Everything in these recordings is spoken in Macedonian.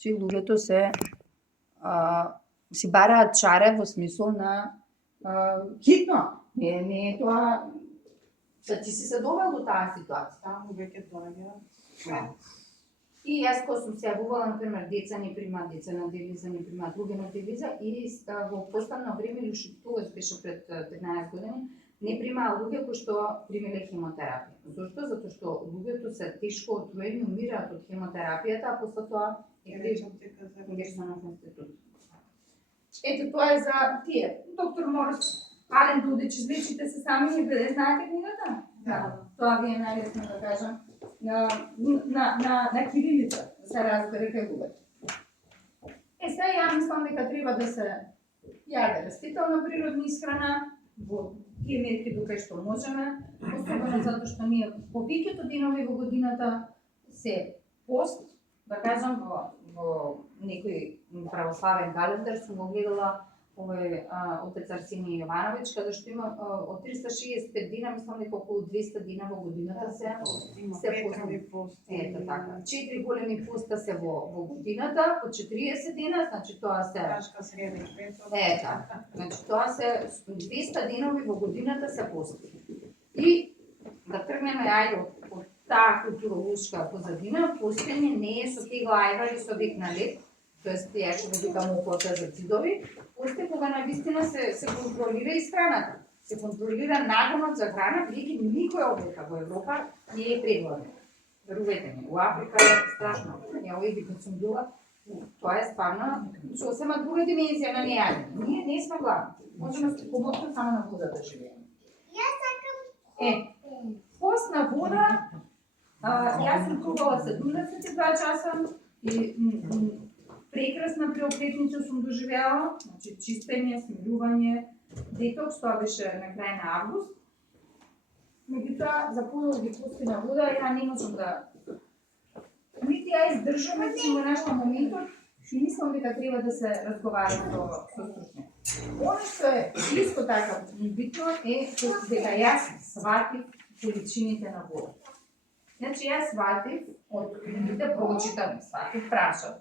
Че луѓето се си бараат чаре во смисол на хитно. Не е тоа да ти си се довел до таа ситуација. Таму веќе доаѓа. И јас кога сум се јавувала, например, деца не примаат, деца на девиза не примаат, луѓе на девиза и во последно време, или тогаш беше пред 15 години, не примаа луѓе кои што примиле хемотерапија. Зошто? Затоа што луѓето се тешко отруени, умираат од хемотерапијата, а после тоа е грешно на институт. Ето тоа е за тие. Доктор Морис, Ален Дудич, излечите се сами, знаете книгата? Да. Тоа ви е најлесно да кажам. На кирилица се разбере кај луѓето. Сега ја мислам дека треба да се јаде растителна природна исхрана во тие мерки до кај што можеме, особено затоа што ние повеќето денови во годината се пост, да кажам во некој православен календар сум го гледала овој отец Арсенија Јовановиќ, каде што има од 365 дена, мислам дека околу 200 дена во годината се пости. Ето така. 4 големи поста се во годината, по 40 дена, значи тоа се Ташка среда и петок. така. Значи тоа се 200 денови во годината се пости. И да тргнеме ајде од таа културолошка позадина, постење не е со тегла ајвар и со век на лед, тоест ја што го викам оплата за цидови, посте кога навистина се контролира исхраната. Се контролира нагонот за храна, бидејќи никоја облека во Европа не е прегладна. Верувете ми, у Африка е страшно. Ја овој кога сум била, тоа е стварно сосема друга димензија на нејадење. Ние не сме гладни. Можеме да помотно само на вода да живееме. Постна вода, јас сум пробала 72 часа и прекрасна преокретница сум доживеала, значи чистење, смирување, детокс, тоа беше на крај на август. Меѓутоа, за подолги постина вода, ја не можам да... Нити ја издржам, нити сум го нашла моментот и мислам дека треба да се разговара со стручњаци. Оно што е исто така битно е дека јас сватив количините на вода. Значи јас сватив од книгите, прочитав, сватив, прашав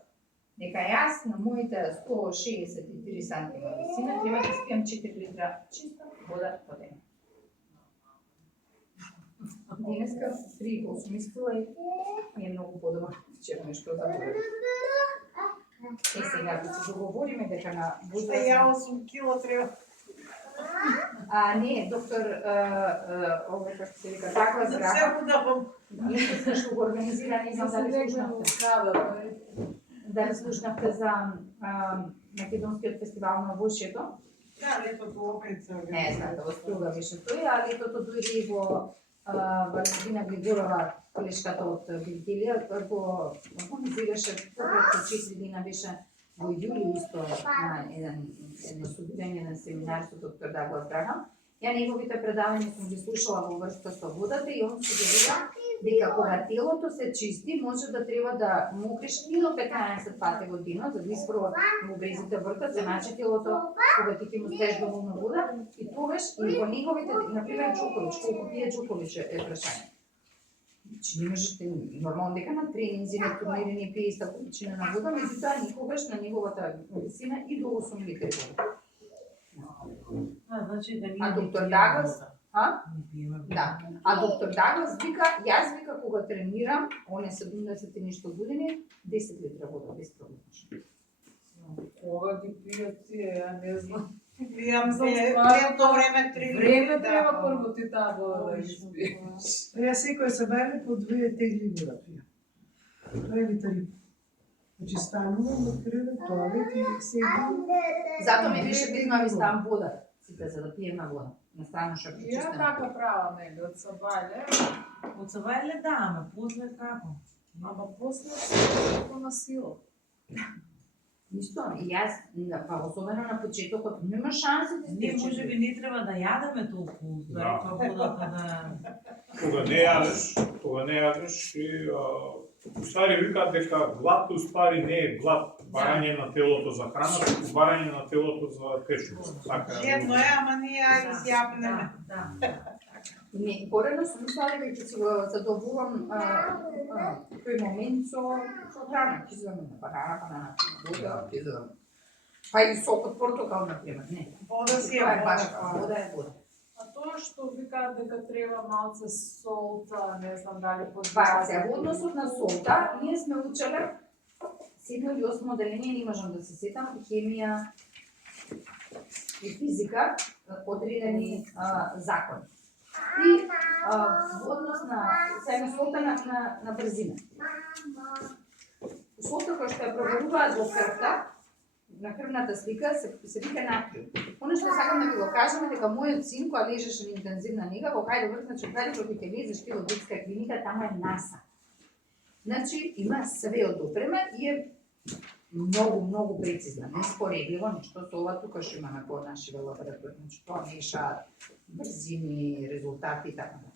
дека јас на моите 163 см висина треба да спијам 4 литра чиста вода по ден. Денеска се 3 го осмислила и ми е многу подобро вчера нешто заборев. Сега да се договориме дека на возраст... Ја 8 кило треба. Не, доктор, овој како се вика, таква За здраво. се удавам. Нешто што го организира, не знам дали слушнавте. Дали слушнавте за Македонскиот фестивал на овошјето? Да, летото опет. Не знаете, во Струга беше тој, а летото дојде и во Валентина Григорова, колешката од Вигилија, го организираше пред 4 дена беше во јули исто на едно собирање на семинар со доктор Даглас Драган. Ја неговите предавања сум ги слушала во врска со водата и он сугерира дека кога телото се чисти, може да треба да мокриш и до 15 пати во денот, за да испрва во брезите вртат, се начи телото кога ти ќе му стаеш доволно вода и тогаш и во неговите, например Џуковиќ, колку пие Џуковиќ е прашање. Значи не можете нормално дека на тренинзи, на турнири не пие иста количина на вода, меѓутоа никогаш на неговата висина и до 8 литри вода. Значи да А доктор Даглас, да. А доктор Даглас вика, јас вика кога тренирам, он е 70 и нешто години, 10 литра вода без проблем. Кога ги пијат тие, ја не знам. Пијам тоа време 3 литри. Време треба прво ти таа вода да ги спиеш. Јас секој собајле по 2 тегли вода пија. 2 литри. Значи станувам од кревет, тоалет и седам. Зато ми беше битно да ставам вода, сите за да пиеме вода. На страна што Ја пречистена. така правам, нели, од Сабајле. Од Савајле да, ама после како? Ама после се на сила. Исто, и јас, па особено на почетокот, нема шанси да Ние спиеш. може би не треба да јадеме толку, Да. тоа водата да... Кога не јадеш и стари викаат дека глад уствари не е глад, барање на телото за храна, туку барање на телото за течност. Така Жедно е, ама ние ја изјапнеме. Да. Не, порано сум мислела дека ќе си го задоволам тој момент со храна, ќе земам банана, вода, ќе земам. Па и сок од портокал, например, не. Вода си Тоа е е баш, вода. вода е вода. А тоа што викаат дека треба малце солта, не знам дали Вака, во односот на солта, ние сме учеле 7 или 8 оделение, не можам да се сетам, хемија и физика, одредени закони. И во однос на сега солта на брзина. Солта која што ја проверуваат во крвта, на крвната слика се вика натриум. Оно што сакам да ви го кажам е дека мојот син кога лежеше на интензивна нега во Хајдоврг, значи кога ќе лезеш ти во детска клиника, таму е НАСА. Значи има све од опрема и е многу прецизна, неспоредливо нешто со ова тука што имаме по нашиве лаборатории, значи тоа мешаат брзини, резултати и така натаму.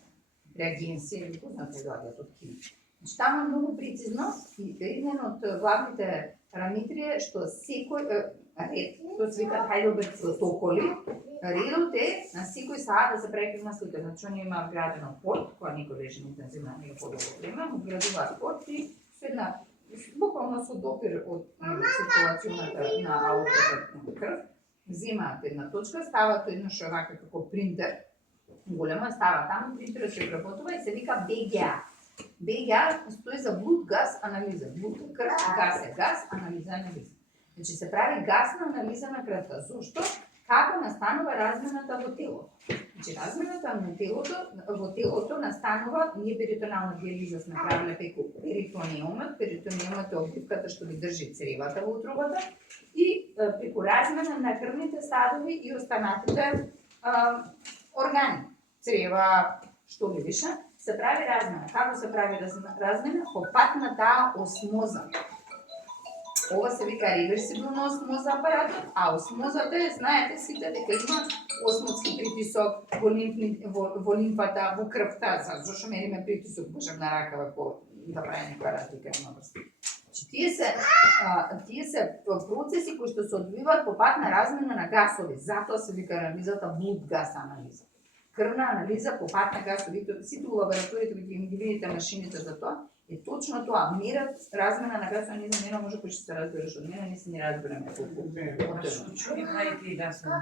Реагенси или познати доаѓаат од химија. Значи таму е многу прецизно и еден од главните параметри е што секој ред, тоа се вика Heidelberg протоколи, редот е на секој саат да се прави крвна слика. Значи они има вградено порт, кога некој лежи на интензивна нега подолго време, му вградуваат порт и со една буквално со допир од циркулацијната на аортата на крв, земаат една точка, стават еднош вака како принтер, голема, става таму, принтерот се обработува и се вика БГА. БГА стои за blood gas анализа. Blood крв, гас е гас, анализа е анализа. Значи се прави гасна анализа на крвта. Зошто? Како настанува размената во телото. Значи размената на телото, во телото настанува, ние перитонална диализа сме правиле преку перитонеумот. Перитонеумот е обвивката што ги држи цревата во утробата и преку размена на крвните стадови и останатите органи. Црева, што ли више, се прави размена. Како се прави размена? По пат на таа осмоза. Ова се вика реверсибилна осмоза апаратот, а осмозата е, знаете сите дека има осмотски притисок во лимфата, во крвта, зашто мериме притисок, можем на ракава да прави некоја разлика има врска. Тие се процеси кои што се одвиваат по пат на размена на гасови, затоа се вика анализата blood gas анализа. Крвна анализа по пат на гасови, сите у лабораториите ги видите машините за тоа, е точно тоа, мерат размена на гасови, не знам, може кој ќе се разбереш од мене, не се ни разбереме колку. Што ги прави тие гасови?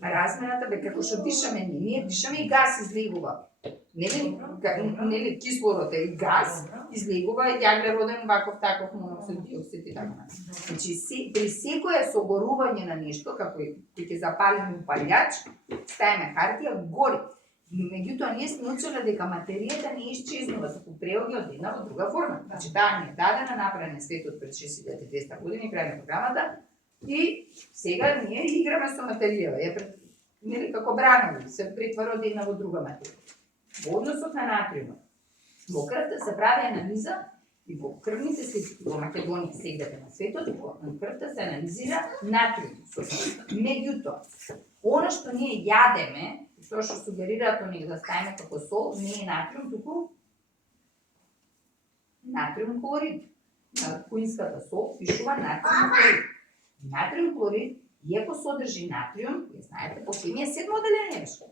Размената бе како што дишаме ние дишаме и газ излегува. Нели кислород е и газ излегува и јаглероден ваков таков моноксид, диоксид и така натаму. Значи при секое согорување на нешто, како кој ќе запалиме упалјач, ставиме хартија, гори. Меѓутоа ние сме учеле дека материјата не исчезнува, туку преоѓа од една во друга форма. Значи таа ни е дадена, направена светот пред 6200 години, правиме програмата и сега ние играме со материјава. Нели како бранови се претвара од една во друга материја. Во односот на натриумот, во крвта се прави анализа и во крвните слики, во Македонија сегдете на светот, во крвта се анализира натриум. Меѓутоа, она што ние јадеме, тоа што сугерираат они да ставиме како сол, не е натриум, туку натриум хлорид. На куинската сол пишува натриум хлорид. Натриум хлорид, иако содржи натриум, знаете, по хемија 7 оделение беше.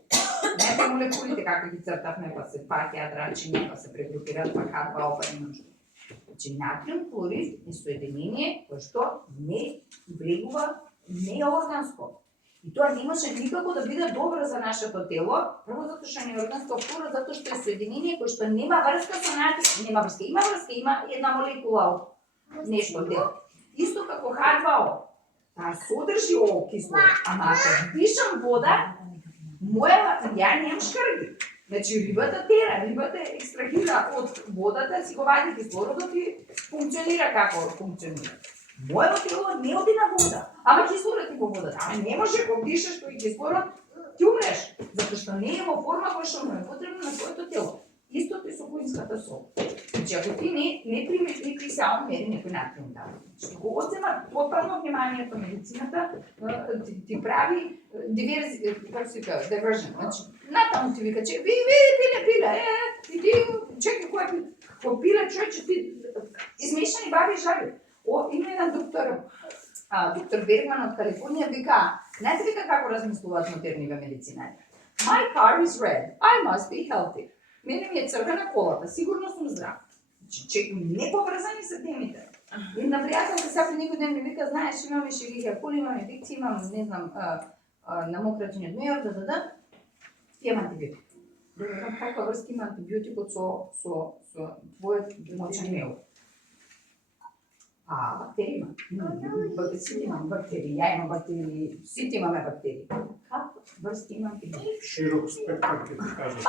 Знаете молекулите како ги цртавме, па се паќаат рачиња, па се прегрупираат, па H2O, па има што. Значи натриум хлорид е соединение кое што не влегува неорганско. И тоа не може никако да биде добро за нашето тело, прво затоа што не е органско, второ затоа што е соединение кое што нема врска со натриум, нема врска, има една молекула од нешто дел. Исто како H2O. Таа содржи ово кислород, ама ако дишам вода, ја немам шкрги. Значи рибата тера, рибата екстрахира од водата, си го вади кислородот и функционира како функционира. Моето тело не оди на вода, ама кислород и во водата. А не може кога дишаш тој кислород, ти умреш, затоа што не е во форма која што му е потребна на твоето тело. Истото е со куинската сол. Значи ако ти не примети само мери некој натриум дава. Значи го одзема потправно вниманието медицината, ти прави како се кажа, diversion. Значи натаму ти вика, че пиле, и ти чекај кој пиле човече ти измешани баби и жаби. Има еден доктор Бергман од Калифорнија вика, знаете вика како размислуваат модерниве медицинари? My car is red. I must be healthy. Мене ми е црвена колата, сигурно сум здрав. Че не поврзани се темите. Една пријателка сега некој ден ми вика, знаеш, имаме шегиха, коли имаме инфекција, имам, не знам, намократени од мејор, ќе имам антибиотик. Каква врска има антибиотикот со твојот мочен мејор? Бактерии има. Сите имаме бактерии, ја имам бактерии, сите имаме бактерии. Каква врска има антибиотик? Широк спектар ќе ти кажеш.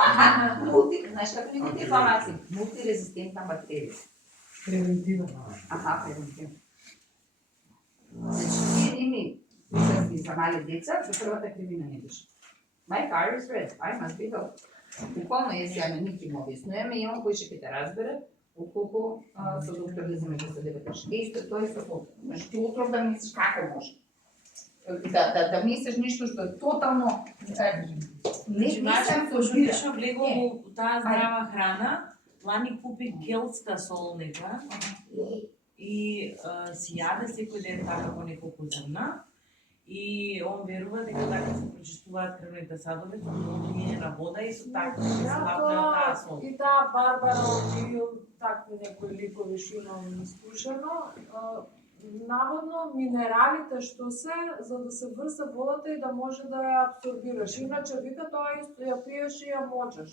Знаеш како некој ти информации? Мултирезистентна бактерија. Превентивно. Превентивно. Значи, ние ми изразни за мали деца, за првата кривина не беше. My car is red, I must be healthy. Буквално е сега на ники му објаснуваме и он кој ќе те разбере, отколку со доктор да земе да се дебаташ. Исто тоа е со фото. Можеш ти утро да мислиш како може. Да мислиш нешто што е тотално не сам Што собира. што влегол во таа здрава храна, лани купи гелска солника и си јаде секој ден така по неколку зрна. И он верува дека така се прочистуваат крвните садови со пиење на вода и со така се слапна таа сол. И таа Барбара Одил, такви некои ликови што имам слушано, наводно минералите што се за да се врзе водата и да може да ја абсорбираш. Иначе вика тоа исто ја пиеш и ја мочаш.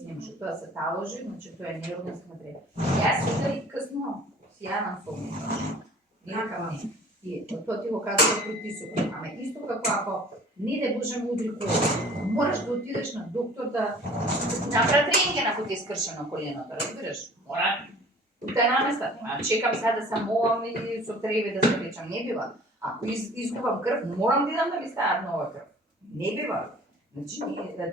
Не може тоа се таложи, значи тоа е неорганска материја. Јас сега и късно си јадам солника. Никакав не. И тоа ти го казва притисокот. Ама исто како ако не да можем удри кола, мораш да отидеш на доктор да направи рентген ако ти е скршено коленото, разбираш? Мора да наместат. Чекам сега да се молам и со треви да се лечам. Не бива. Ако изгубам крв, морам да идам да ми стават нова крв. Не бива. Значи,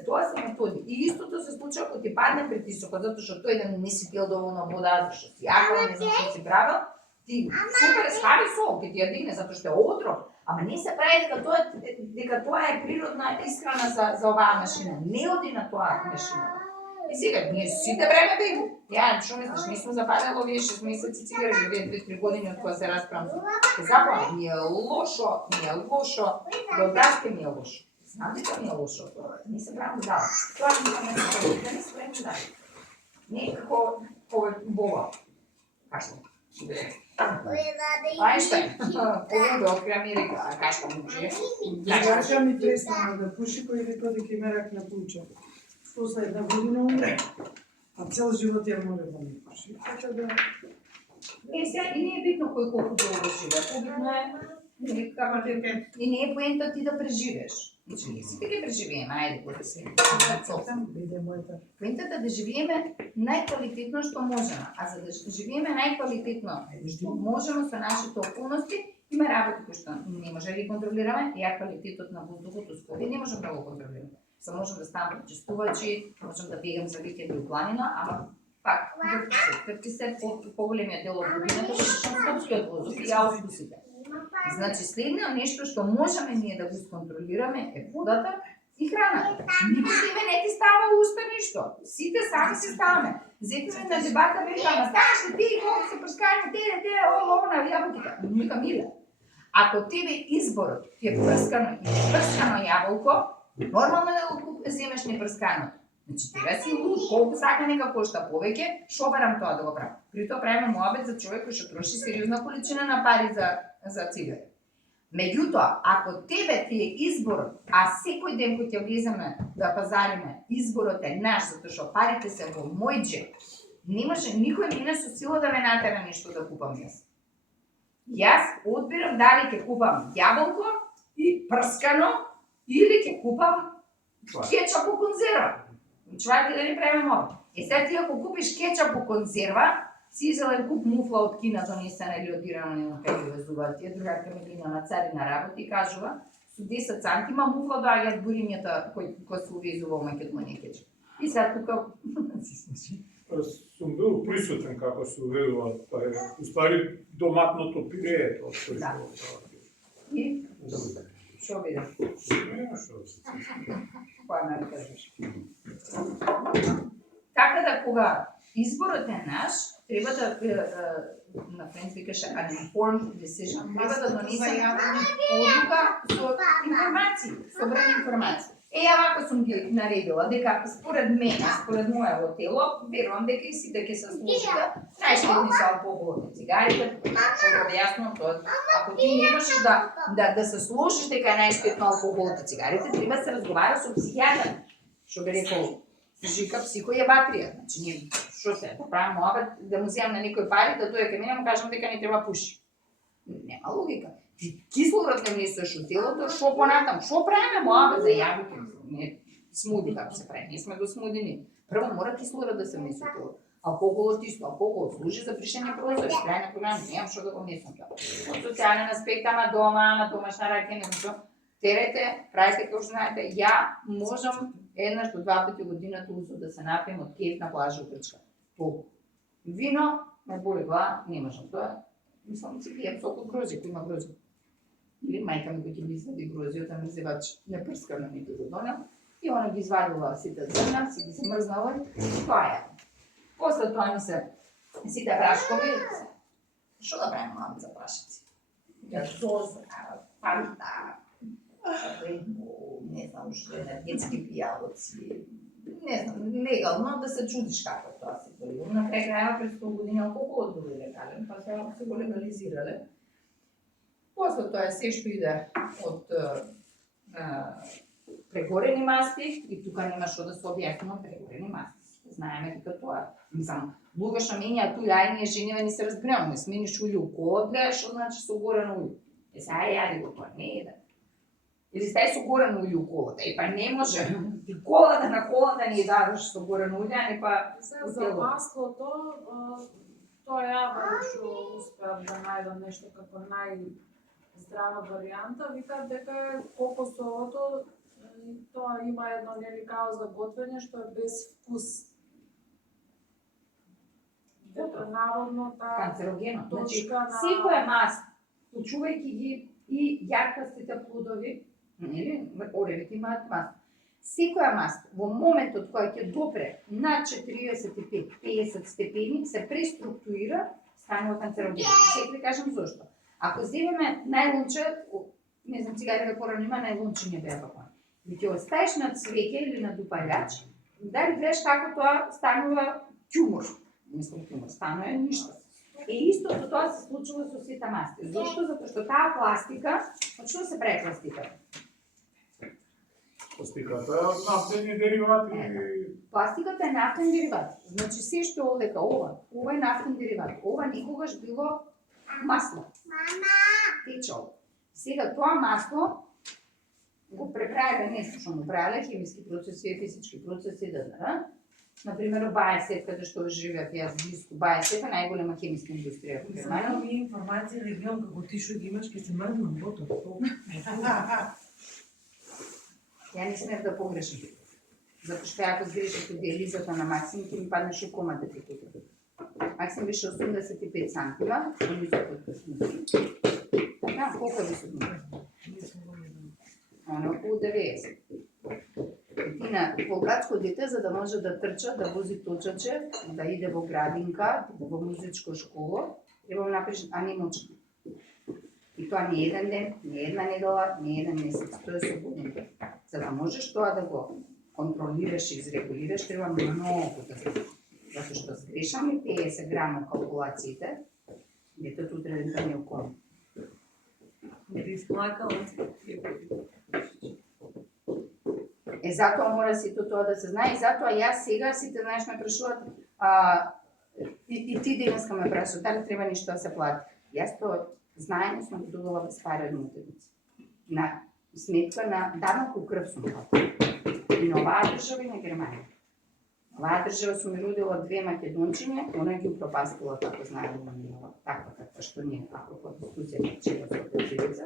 тоа се методи. И истото се случува ако ти падне притисокот, затоа што тој да не си пил доволно вода, зашто си јакал, не знам што си правил, ти супер схаби сол, ќе ти ја дигне затоа што е отров. Ама не се прави дека тоа е природна исхрана за оваа машина. Не оди на тоа машина. И сега, ние сите време беги. Ја, што мислиш, ми сме запалили овие 6 месеци цигари, овие 2-3 години од кога се расправам. Запалам, ми е лошо, до дашке ми е лошо. Знам дека ми е лошо тоа. Не се правам да. Тоа не се прави, да не се правим да. Не е како бола. Кашно. Ајнштајн, полудок Америка, а кашно може. Јака ми престана да пуши, кој рекол дека има рак на плуча. После една година умре, а цел живот ја може да не пуши. Така да... Сега, и не е битно кој колку долго живе, побитно е, и не е поента ти да преживееш. Значи, ние сите ќе преживееме, ајде, кој се Биде мојата. поентата е да живееме најквалитетно што можеме, а за да живееме најквалитетно што можеме со нашите околности, има работи кои што не може да ги контролираме, ја квалитетот на воздухот ускори не можеме да го контролираме. Се можам да ставам почистувачи, можам да бегам за викенд и планина, ама пак врти се поголемиот дел од годината што шум скопскиот воздух и ја вкусите. Значи следно нешто што можеме ние да го сконтролираме е водата и храната. Никој тебе не ти става уста ништо. Сите сами се ставаме. Зетме на дебата века, ама ставаш ли ти колку се прскање, те, ово на јаболките. Нека миле. Ако тебе изборот ти е прскано и прскано јаболко, нормално е да го земеш непрсканото. Значи, тебе си луд, колку сака нека кошта повеќе, шо барам тоа да го правам. При тоа правиме муабет за човек кој што троши сериозна количина на пари за цигари. Меѓутоа, ако тебе ти е изборот, а секој ден кој ќе влеземе да пазариме, изборот е наш, затоа што парите се во мој џеб, не може никој мене со сила да ме натера нешто да купам јас. Јас одбирам дали ќе купам јаболко и прскано или ќе купам кетчап по конзерва. Чувајте да не правиме ова. И сега ти ако купиш кетчап по конзерва, си изелен куп муфла од Кина донесена или од Иран, не знам кај ги везуваат тие, другарка ми лина на царина работи и кажува, со 10 цантима муфла доаѓаат буримјата кој се увезува во Македонија кетчап. И сега тука си смеши. Сум бил присутен како се уведува тоа е. Уствари доматното пире тоа што Да. И што биде? Која ме кажеш? Така да кога изборот е наш, треба да на френц викаше an informed decision. Треба да донесеме одлука со информации, собрани информации. вака сум ги наредила, дека според мене, според моето тело, верувам дека и сите ќе се слушате, најшtetни се алкохолот и цигарите, што е јасно, тоа, ако ти не можеш да се сложиш дека е најшtetно алкохолот и цигарите, треба да се разговара со психијатар, што би рекол, Жика психојебатрија, значи ние што се правиме ова, да му земам на некој пари, да дојде кај мене му кажам дека не треба пуши. Нема логика. Ти кислород не внесеш во телото, што понатам, што правиме ова за јагуки, не смуди како се прави, не сме до смудини. Прво мора кислород да се внесе во телото. Алкохолот исто, алкохол служи за бришење прозори, крај на програма, немам што да го внесам тоа. Од социјален аспект, ама домашна рака, нешто, терете, правите како што знаете, ја можам еднаш до 2 пати годината узо да се напием од кеф на плажа у Грчка. Толку. Вино, ме боли глава, не можам тоа. Мислам, си пијам сок од грозје, кој има грозје. Или мајка ми кој ќе ми извади грозје, да ме зевач не прска на нито го донел. И она ги извадила сите зрна, си ги се мрзнала и тоа е. После тоа ми се сите прашкови. Што да правим мама за прашаци? Газоза, фанта, не знам што енергетски пијалоци, не знам, легално да се чудиш како тоа се дојде. На крај крајава пред 100 години алкохолот бил легален, па се го легализирале. После тоа се што иде од прегорени масти, и тука нема што да се објасниме прегорени масти. Знаеме дека тоа, мислам, луѓе што менјаат уље, ај ние жениве не се разбираме, смениш уље у колот, гледаш што значи со горено уље. Сега јади го тоа, не еде. Или стај со горено уље у колата, па не може. Ти колата на колата не дадеш со горено уље, а не па Сега за маслото, тоа ја што успеав да најдам нешто како најздрава варијанта, викаат дека е кокосовото, тоа има едно неликао за готвење што е без вкус. Дека наводно таа канцерогено. Значи, точка на секоја маст, почувајќи ги и јаркастите плодови, нели, оревите имаат маст. Секоја маст во моментот која ќе допре на 45-50 степени се преструктурира, станува канцерогено. Сега ви кажам зошто. Ако земеме најлонче, не знам цигарите порано има најлонче не беа како. И ќе оставиш на цвеќе или на дупалјач, да гледаш како тоа станува тјумор. Мислам тјумор, станува ништо. И истото тоа се случува со сите масти. Зошто? Затоа што таа пластика, од што се прави пластика? Пластиката е од нафтени деривати. Пластиката е нафтен дериват. Значи се што е овдека ова е нафтен дериват. Ова никогаш било масло. Течало. Сега тоа масло го преправиле нешто што му правиле, хемиски процеси, физички процеси, да. Например, Бајсет, каде што живеев јас близко, Бајсет е најголема хемиска индустрија во Германија. Само ми информација да гледам како ти што ги имаш, ке се мрзнам бото. Ја не смеев да погрешам. Затоа што ако сгрешив од диализата на Максим, ќе ми паднеше у кома детето. Максим беше 85 сантима, висок така, колку е висок? Он е околу 90. Ти на полградско дете, за да може да трча, да вози точаче, да иде во градинка, во музичко школа, треба да направиш анимочка. И тоа не еден ден, не една недела, не еден месец, тоа е со години. За да можеш тоа да го контролираш и изрегулираш, треба многу да се. Затоа што сгрешаме 50 грама калкулациите, детето треба да не околу. Не би сплакала. Затоа мора сето тоа да се знае, и затоа јас сега сите знаеш ме прашуваат и ти денеска ме прашуваат дали треба нешто да се плати. Јас тоа знаење сум го добила без пари од мотивици. На сметка на данок у крв сум платила. И на оваа држава и на Германија. Оваа држава сум ми родила 2 македончиња, она ги упропастила, како знаеме на минала, таква каква што ние, апропо дискусија вчера со Петрица.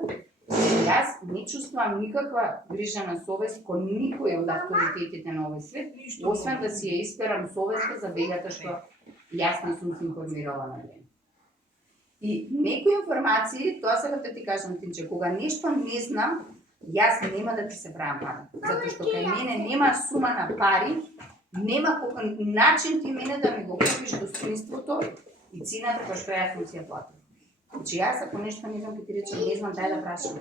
Јас не чувствувам никаква грижа на совест кон никој од авторитетите на овој свет, освен да си ја исперам совеста за бегата што јас не сум се информирала на време. И некои информации, тоа сега да ти кажам, Тинче, кога нешто не знам, јас нема да ти се правам пари. Затоа што кај мене нема сума на пари, нема начин ти мене да ми го купиш достоинството и цената која што јас сум си ја платила. Значи јас ако нешто не знам, ќе ти речам, не знам, дај да прашам.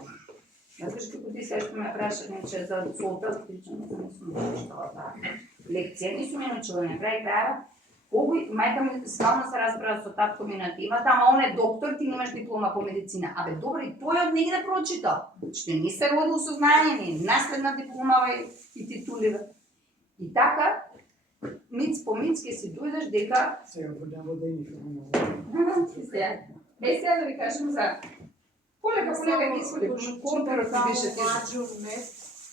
Знаеш како ти сега ме праша нече за солта, причам, не сум научила таа лекција, не сум ја научила на крај крајава. Колку мајка ми стално се разбира со татко ми на темата, ама он е доктор, ти немаш диплома по медицина. Абе добро, и тој од негде прочитал. Што не се родил со знаење, не наследна дипломава и титули. И така, миц по миц ке си дојдеш дека Сега водени храна. сега да ви кажем за полека ги своли, комперот ми беше тежок. Маџун мед.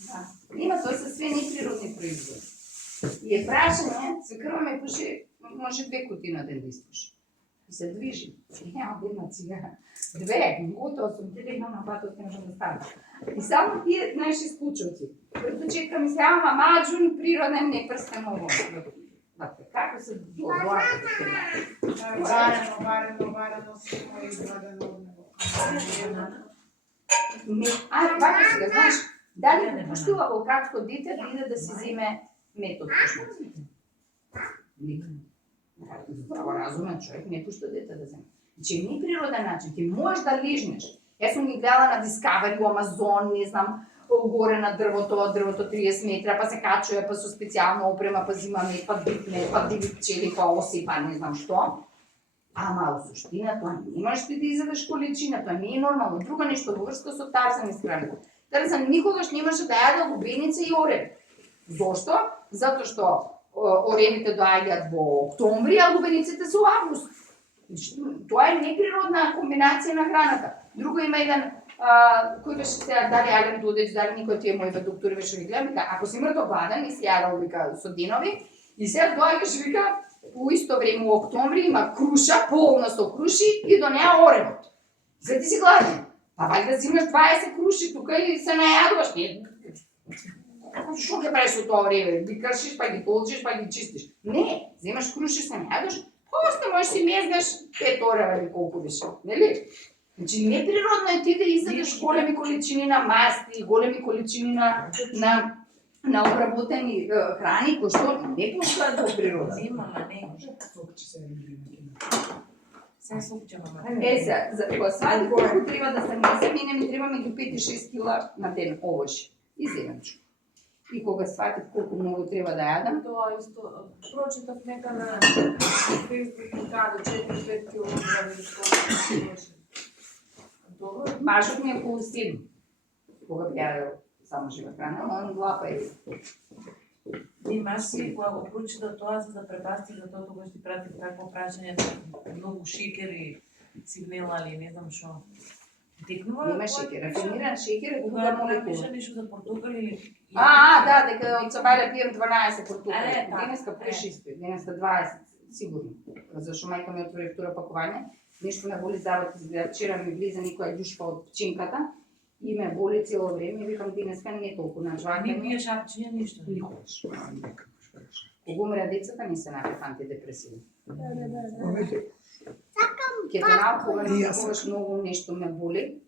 Да. Има тоа се све неприродни производи. И е прашање, се крва ме пуши, може 2 кутии на ден да испуши. И се движи. Няма една цигара. 2, готово сум, ти да имам на патот, не можам да ставам. И само тие наши случајци. Прето чека ми се, ама маџун природен непрстен ово. Како се договорите? Варено, симо и извадено од него. Вака сега, знаеш, дали го пуштила во кратко дете да иде да си зиме мед од кошницата? Никак. Право разумен човек не пушта дете да земе. Значи, не природен начин, ти можеш да лежнеш. Јас сум ги гледала на Discovery, Амазон, не знам, горе на дрвото 30 метра, па се качува, па со специјална опрема, па зима мед, па дипне, па диви пчели, па оси, па не знам што. Ама во суштина тоа не можеш ти да изедеш количина, тоа не е нормално. Друго нешто во врска со Тарзан исхраните. Тарзан никогаш не може да јаде лубеница и орев. Зошто? Затоа што оревите доаѓаат во октомври, а лубениците се во август. Тоа е неприродна комбинација на храната. Друго има еден кој беше сега, дали Ален Дудеч, дали никој тие мои доктори беше ги гледам, вика, ако си мртов гладен и си јадал, вика, со денови, и сега доаѓаш, вика, по исто време во октомври има круша, полна со круши и до неа оревот. За ти си гладен. Па вајде зимаш 20 круши тука и се најадуваш. Што ќе правиш со тоа ореве? Ги кршиш, па ги толчиш, па ги чистиш. Не, земаш круши, се најадуваш, после можеш си мезнеш 5 орева или колку беше, нели? Значи неприродно е ти да изедеш големи количини на масти, големи количини на обработени храни, кои што не постојат во природа. Имама, не. Се супче, мама. За кога свади колку треба да се месе, мене ми треба меѓу 5 и 6 кила на ден овош и зеленчук. И кога сватив колку многу треба да јадам, Тоа исто прочитав некаде на Facebook и каде 4-5 килограми што добро. мажот ми е околу 7. Кога би јадел само жива храна, он лапа е. Ти Маши, кога го прочита тоа, се запрепасти за тоа кога ти прати такво прашање, многу шекер и си гнелали, не знам што. Текнува? Нема шекер, рафиниран шекер е Кога кога пише молекула. нешто за портокали или... Да, дека од сабајле пием 12 портокали. така. Денеска пришисто, денеска 20, сигурно. Зашто мајка ми отвори втора пакување, нешто ме боли завод, изгледа, вчера ми влиза некоја ѓушпа од пчинката и ме боли цело време, и викам денеска не толку на Не жвака. пиеш апчиња ништо. Никогаш. Кога умреа децата не се напев антидепресивни. Кетонал, кога не когаш многу нешто ме боли,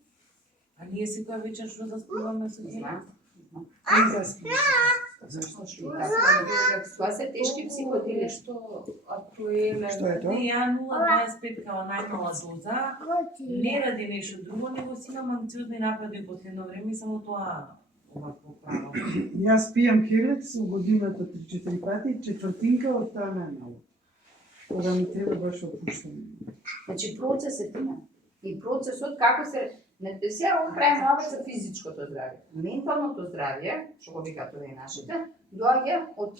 А ние секоја вечер што заспиваме со не тие? знам. Зашто? Тоа се тешки психодели. Нешто актуелен. Што е тоа? Не, ја 0,25 кава најмала доза, не ради нешто друго, него си имам анксиозни напади во последно време и само тоа овако правам. Јас пијам хелец во годината 3-4 пати, четвртинка од таа најмало. Кога ми треба баш опуштање. Значи процесот има. И процесот како се сега го правиме ова за физичкото здравје. Менталното здравје, што го викаат овие нашите, доаѓа од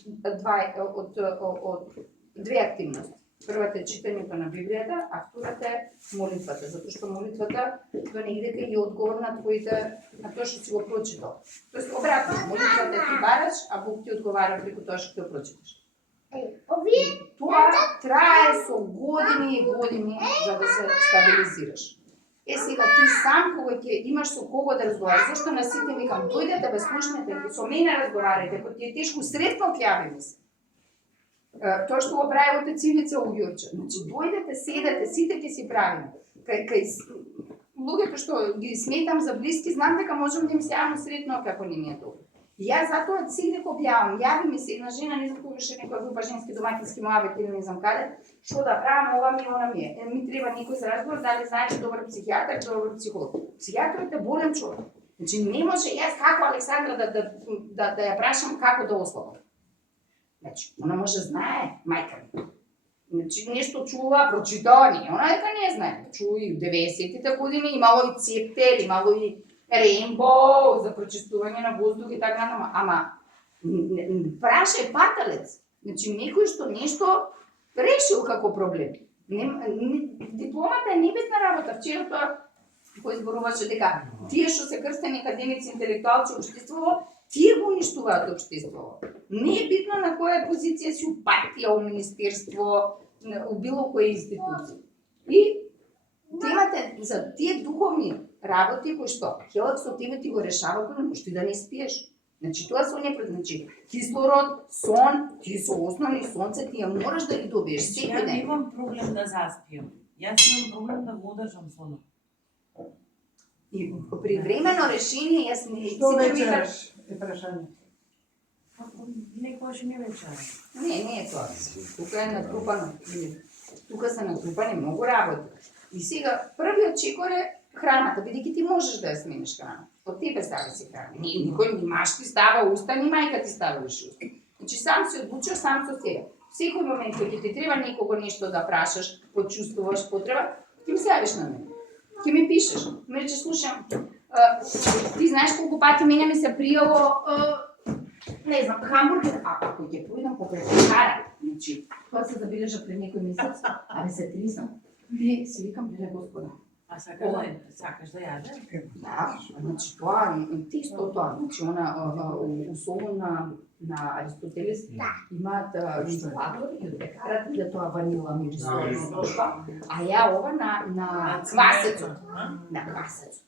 две активности. Првата е читањето на Библијата, а втората е молитвата, затоа што молитвата до негде е одговор на твоите на тоа што си го прочитал. Тоест обратно, молитвата ти бараш, а Бог ти одговара преку тоа што ти го прочиташ. Тоа трае со години и години за да се стабилизираш. Сега ти сам кога ќе имаш со кого да разговараш, зашто на сите викам, дојдете бе слушнете, со мене разговарате, кога ти е тешко сретно јави ми се. Тоа што го прави во Тецивица у Ѓурче. Значи дојдете, седете, сите ќе си правиме. Кај луѓето што ги сметам за блиски, знам дека можам да им се јавам сретно како не ми е добро. Јас затоа сега го објавам, јави ми се една жена, не знам кога ше некоја група женски домакински муабет или не знам каде, што да правам, ова ми, она ми е. Ми треба некој за разговор, дали знаеш добар психијатар, добар психолог. Психијатрот е болен човек. Значи не може јас како Александра да ја прашам како да ослабам. Значи, она може знае, мајка ми. Значи, нешто чува, прочитава, она дека не знае. Чува и у 90-тите години, имало и цептер, имало и Рейнбоу за прочистување на воздух и така натаму. Ама, прашај паталец. Значи, некој што нешто решил како проблем. Дипломата е небитна работа. Вчера тоа кој зборуваше дека тие што се крстени академици, интелектуалци, општеството, тие го уништуваат општеството. Не е битно на која позиција си у партија, у министерство, у било која институција. И темате за тие духовни работи кои што Хелакс од тебе ти го решава, кој не можеш ти да не спиеш. Значи тоа се не значи кислород, сон, ти со основни сонце ти ја мораш да ги добиеш секој Ја ден. немам проблем да заспиам. Јас имам проблем да го одржам сонот. И при времено решение јас не Што вечераш е прашање? Некојаш не вечерам. Не е тоа. Тука е натрупано. Тука се натрупани многу работи. И сега првиот чекор е храната, бидејќи ти можеш да ја смениш храна. Од тебе зависи храна. Никој ни маш ти става уста, ни мајка ти става уста. Значи сам си одлучил, сам со себе. Секој момент кој ти треба некого нешто да прашаш, почувствуваш потреба, ти ми се јавиш на мене. Ти ми пишеш. Ме рече, слушам, ти знаеш колку пати мене ми се пријало, не знам, хамбургер, ако ќе поидам покрај пекара, значи, тоа се забележа пред некој месец, абе се тризам. И си викам, леле Господа. А сакаш да јадеш? Да, значи тоа, тисто тоа, значи она, у соло на Аристотелес имаат инсталатор и од пекарата иде тоа ванила мирисува, а ја ова на квасецот. На квасецот.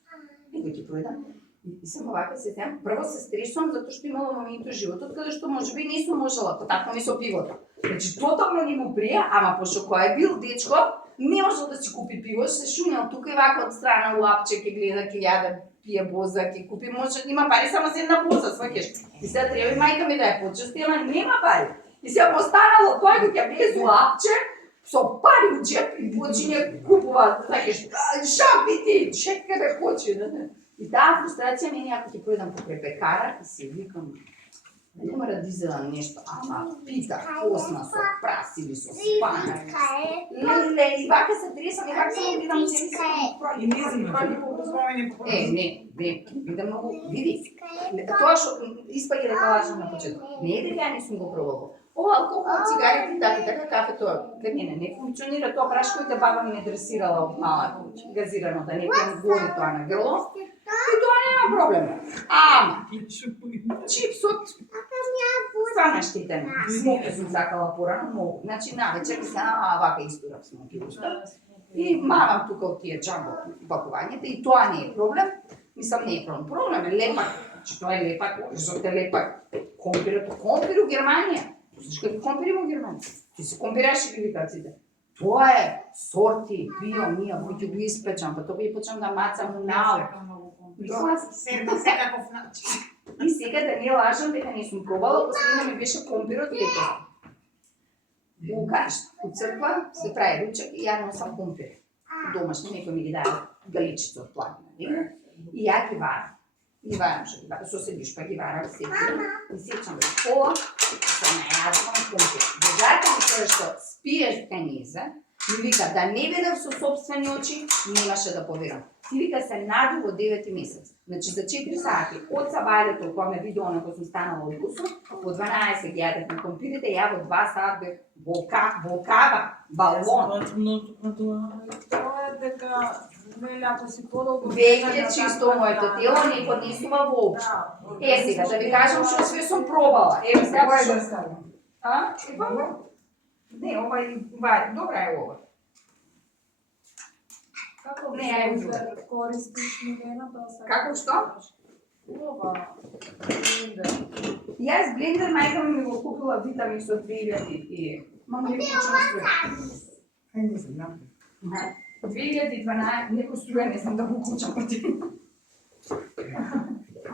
Некој ќе проедам. И сам овака се сеќавам, прво се стресувам затоа што имало моменти во животот каде што можеби не сум можела, потакнувам и со пивото. Значи тотално не му прија, ама пошто кој е бил дечко, не можел да си купи пиво, се шуњал тука и вака од страна лапче, ќе гледа, ќе јаде, пие боза, ќе купи, може, има пари само за една боза, сваќаш. И сега треба и мајка ми да ја почести, ама нема пари. И сега му останало тој кој ќе без лапче, со пари у джеп и почине купува, сваќаш, шапити, чека да хоче, да. И таа фрустрација мене, ако ќе пројдам покрај пекара и си викам, не мора да изедам нешто, ама пита, косна со прас или со спанак. Леле, и вака се тресам и как се гледам се ми И не земали по образование по не, биде многу, види. Тоа што испаѓа дека лажам на почеток. Не е дека ја не сум го пробала. Ова алкохол, цигарите, така кафето, кај мене не функционира тоа прашкојте баба ми не дресирала од мала газирано да не пијам гори тоа на грло. И тоа нема проблем. Ама чипсот стана штетен. Смоки сум сакала порано многу. Значи навечер ми стана вака истурав смоки уста. И мавам тука од тие джамбо пакувањата и тоа не е проблем. Мислам не е проблем. Проблем е лепак. Значи тоа е лепак, ризот е лепак. Компир у Германија. Знаеш какви компири во Германија? Ти си компираш иликаците. Тоа е сорти, био, ние, ќе го испечам, па тоа ќе почнам да мацам у нао. секаков начин. И сега да не лажам дека не сум пробала, последно ми беше компирот лето. У кашта, у црква се прави ручек и ја носам компир. Домашни некој ми ги даде галичица од платина. И ја ги варам. Ги варам што ги варам, со седиш па ги варам секој. И сечам во школа, се најадувам компир. Дежарка ми се што спиеш каниза, ми вика да не видев со собствени очи, немаше да поверам. Ти вика се наду во 9 месец. Значи за 4 сати од сабајлето кога ме видео на кој сум станала од бусот, во 12 ги јадев на компирите, ја во 2 сат бев во кава, балон. Тоа е дека нели ако си подолго Веќе чисто моето тело не поднесува воопшто. Сега да ви кажам што све сум пробала. Еве сега Кај што да ставам? А? Не, ова добра е ова. Како Не, ај, да користиш Милена тоа се? Како што? Ова. блендер. Јас блендер мајка ми го купила Витамикс од 2000 и мама ми почна струја. Ај не знам. 2012, некој струја не знам да го кучам па ти.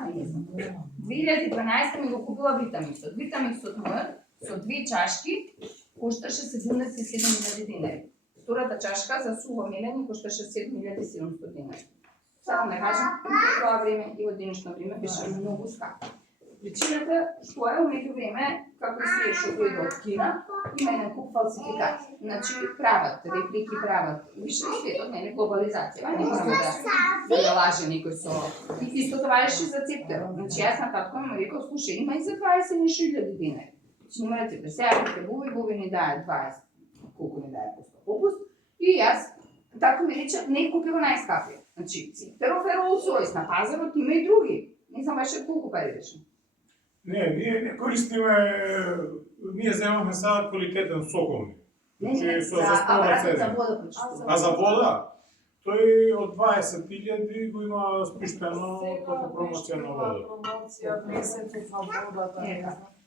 Ај не знам. 2012 ми го купила Витамиксот. Витамиксот мојот со 2 чашки кошташе 77.000 динари. Втората чашка за суво мелење кошташе 7.700 динари. само да кажам, по тоа време и во денешно време беше многу скапо. Причината што е, у некој време, како се што дојде од Кина, има еден куп фалсификати. Значи, прават, реплики прават. Више светот, не е глобализација, не можам да ја лаже некој со... И истото важеше за цептерот. Значи, јас на татко ми рекол, слушај, има и за 20.000 динари. Значи, нема да цепте, сега ќе Буби ни дае 20, колку ни дае по 100 попуст. И јас, татко ми рече, не купи го најскапија. Значи, цептеров е Rolls-Royce, на пазарот има и други. Не знам беше колку пари беше. Не, ние не користиме, ние земаме сега квалитетен соковни. Не, со за апарат цели. за вода прочитувам. А за вода, тој од 20.000 го има спуштено како промоција на вода. Промоција месецот на водата.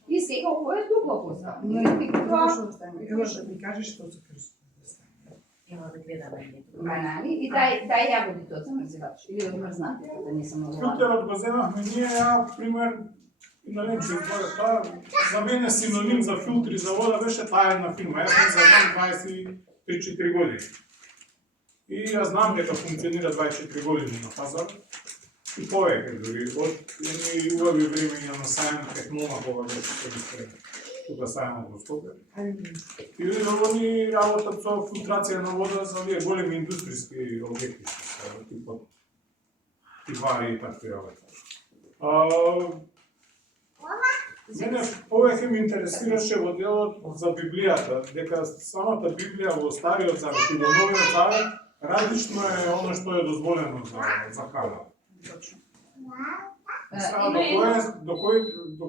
И сега ово е дупло поста. Не, не може да стане. Ева да ми кажеш што се крстува да стане. Ева да гледаме. Ма нали? И дај јагоди тоа за мрзивач. Или да мрзнати, да не сум много ладна. Филтерот го земавме ние, пример, на немци тоа за мене синоним за филтри за вода беше таа една фирма. Јас сум за 23-4 години. И јас знам дека функционира 24 години на пазар. И повеќе дури од едни убави времења на сајм Технома кога беше регистриран. Тука сајмот во Скопје. И они работат со филтрација на вода за овие големи индустријски објекти, типот тивари и такви работи. Мене повеќе ме интересираше во делот за Библијата, дека самата Библија во Стариот Завет и во Новиот Завет различно е оно што е дозволено за храна. До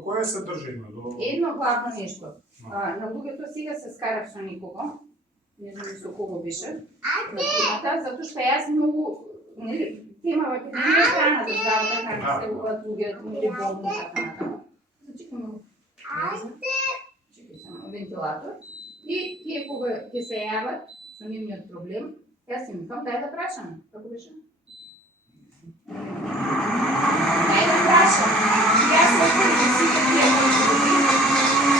кој се држиме? Едно главно нешто. На луѓето сега се скарав со никого, не знам со кого беше, на темата, затоа што јас многу, нели, темава каде не е храната, здравата храна, се уват луѓето, нели, болни и така натаму. Чекаме, чекай само, вентилатор. И тие кога ќе се јават со нивниот проблем, јас им викам, дај да прашаме. Како беше? Дај да прашам. Јас се отворим сите тие проблеми.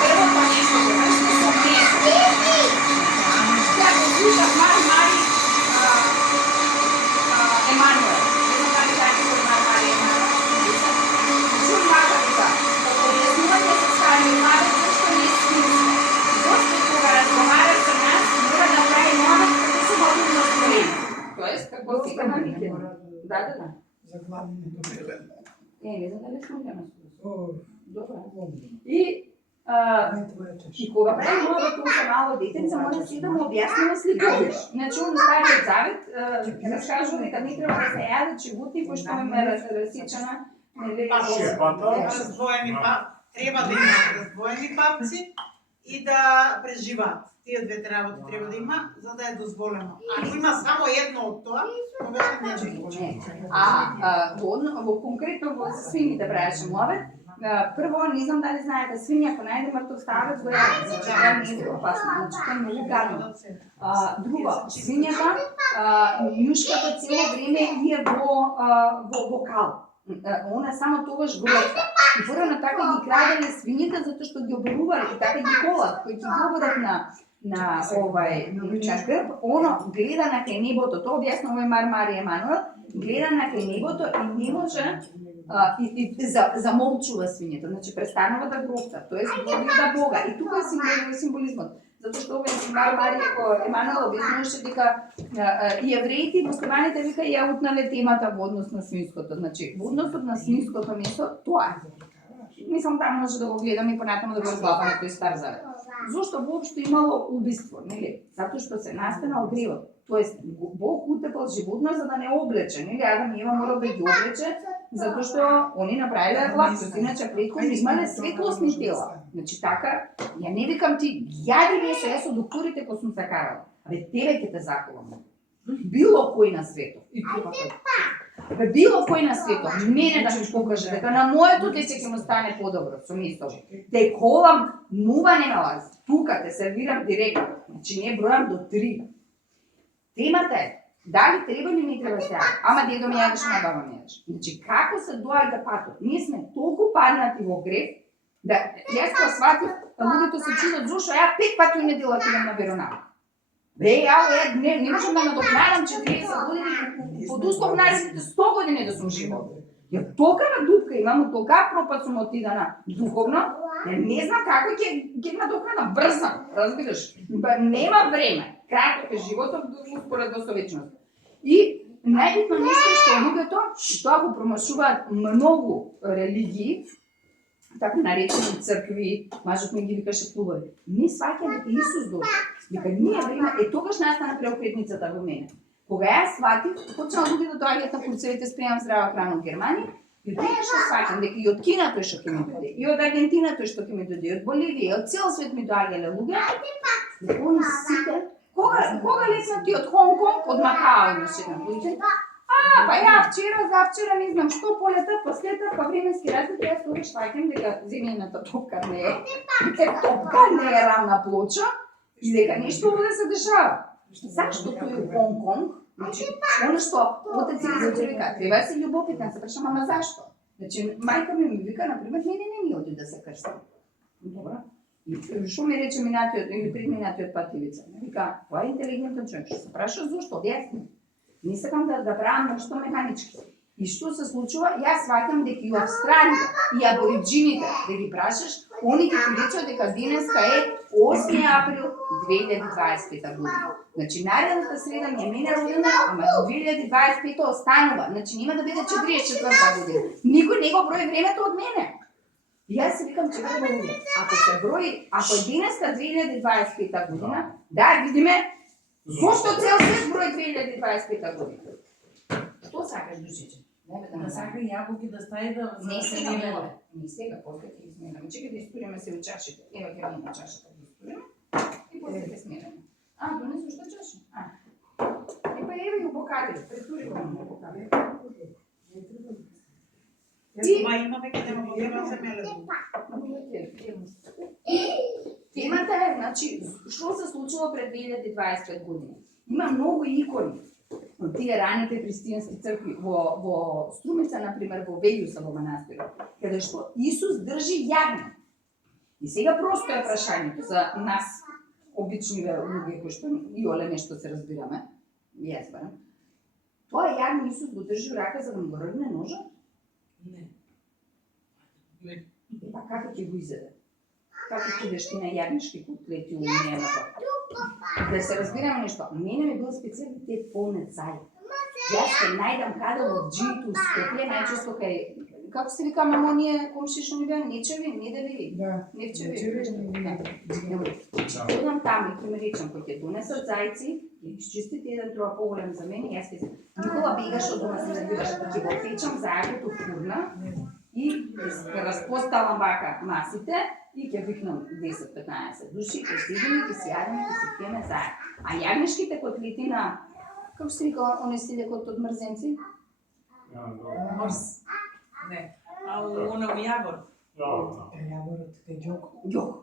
Првото нешто го вршне со место. Ја го слушав Мари Емануел. Не знам дали знаете кој Мари Емануел. Чур мака вика, објаснување со стари млади зашто не смисла. Зошто кога разговара со нас, мора да прави момент како се модно настроение. Тоест, како сега на викенд. Да. За главни недобелен. Не знам дали слушаме. Добро. И И кога прави момент тоа со мало детенце, мора си да му објасниме сликовиш. Значи, он Стариот Завет раскажува дека не треба да се јаде чегути, кој што им е расичена. Раздвоени треба да има раздвоени папци и да преживаат. Тие двете работи треба да има, за да е дозволено. Ако има само едно од тоа, тогаш не е дозволено. Во конкретно во свините правеше мовет. Прво, не знам дали знаете, свиња ако најде мртов старец го јаде, значи тоа не е опасно, значи тоа е многу гадно. Друго, свињата, њушката цело време е во кал. Она само тогаш гледка. И порано така ги краделе свињите затоа што ги оборувале и така ги колат, кои ги оборат на грб, оно гледа на кај небото, тоа објасна овој Мари Емануел, гледа на кај небото и не може и замолчува свињето, значи престанува да грохта, тоест гледа Бога. И тука е символизмот. Затоа што овој Мари Емануел објаснуваше дека и евреите и муслиманите вика ја утнале темата во однос на свинското. Значи, во односот на свинското месо, тоа е. Мислам, таму може да го гледаме и понатаму да го разглабаме тој Стар Завет. Зошто воопшто имало убиство, нели? Затоа што се настанал гревот. Тоест, Бог утепал животно за да не облече, нели? Адам и Ева морал да ги облече, затоа што они направиле лапсус, иначе претходно имале светлосни тела. Значи така, ја не викам ти, јади месо, јас од докторите кој сум се карала. Абе, тебе ќе те заколам. Било кој на светот. И тука било кој на светот, мене да ми покаже дека на моето дете ќе му стане подобро со место. Те колам, нува не налази. Тука те сервирам директно. Значи не бројам до 3. Темата е дали треба или не треба сега. Ама дедо ми јадеше, на баба ми јадеше. Значи како се доаѓа патот? Ние сме толку паднати во грев да, јас тоа сватив, луѓето се чудат зошто ја 5 пати у неделата идам на веронава. не можам да надокнадам 40 години, под услов наредните 100 години да сум живот. Ја толкава дупка имам, толкава пропад сум отидана духовно, не знам како ќе надокнадам брзо, разбираш? Нема време, краток е животот успоредно со вечност. И најбитно нешто што луѓето, тоа го промашуваат многу религии, така наречени цркви, мажот ми ги викаше клубови. Не сваќаме дека Исус дошол. Дека ние време, тогаш настана преокретницата во мене. Кога јас сватив, почнаа луѓе да доаѓаат на курсевите спремам здрава храна во Германија, и тогаш што сваќам дека и од Кина тој што ќе ми дојде, и од Аргентина тој што ќе ми дојде, и од Боливија, и од цел свет ми доаѓале луѓе. Дека они сите, кога летна ти од Хонг Конг, од Макао имаш еден луѓе? Па ја завчера, не знам што полетат, последат, па временски разлики, јас тогаш сваќам дека земјината топка не е, дека топка не е рамна плоча и дека нешто овде се дешава. Зашто тој е Хонг Конг? Значи, оно што отец Елизавета вика, треба да си љубопитна, се прашам, ама зашто? Значи, мајка ми вика, например, не оди да се крстам. Добро. И што ми рече минатиот или предминатиот пат Ивица? Вика, тоа е интелигентен човек, што се праша зошто, објасни. Не сакам да правам нешто механички. И што се случува? Јас сваќам дека и Австралија и абориджините, да ги прашаш, они ќе ти речат дека денеска е 8 април 2025 година. Значи наредната среда ми е мене родена, ама 2025 останува. Значи нема да биде 44 година. Никој не го брои времето од мене. И јас си викам, че луѓе, ако се брои, ако е денеска 2025 година, да видиме зошто цел свет брои 2025 година. Што сакаш, душиче? Да сака јаболки да стави да Не сега, миле. Не сега, после ќе ги смираме. Чекај да истуриме се у чашите. Ева ќе ми на чашата да истуриме. И после ќе смираме. Донесу што чаша? Па ева и у бокали. Претури го на бокали. Ма има веќе нема потреба за меле. Темата е, значи, што се случило пред 2025 години? Има многу икони од тие раните христијански цркви во Струмица, например, во Велјуса во манастирот, каде што Исус држи јагне. И сега просто е прашањето за нас, обични луѓе кои што и оле нешто се разбираме, јас барам. Тоа јагне Исус го држи рака за да му го ргне ножот? Не. Па како ќе го изеде? Како ќе идеш ти на јагнешки котлети у нејаната? Да се разбираме нешто, мене ми бил специалитет полнет зај. Јас ќе најдам каде во джиту Скопје, најчесто кај, како се викаме оние комши што ни беа, нечеви, недеви, невчеви. Одам таму и ќе ми речам, кој ќе донесат зајци, ќе изчистите еден троа поголем за мене, јас ќе Никола бегаш од дома се разбираш, ќе го печам зајаќето в фурна и ќе разпоставам вака масите и ќе викнам 10-15 души, ќе седиме, ќе си јадеме, ќе се пиеме заедно. А јагнешките котлети на, како се вика, оне силекот од мрзенци? Мрз. Не. Она во јагор. Јагорот кај ѓок. Јок.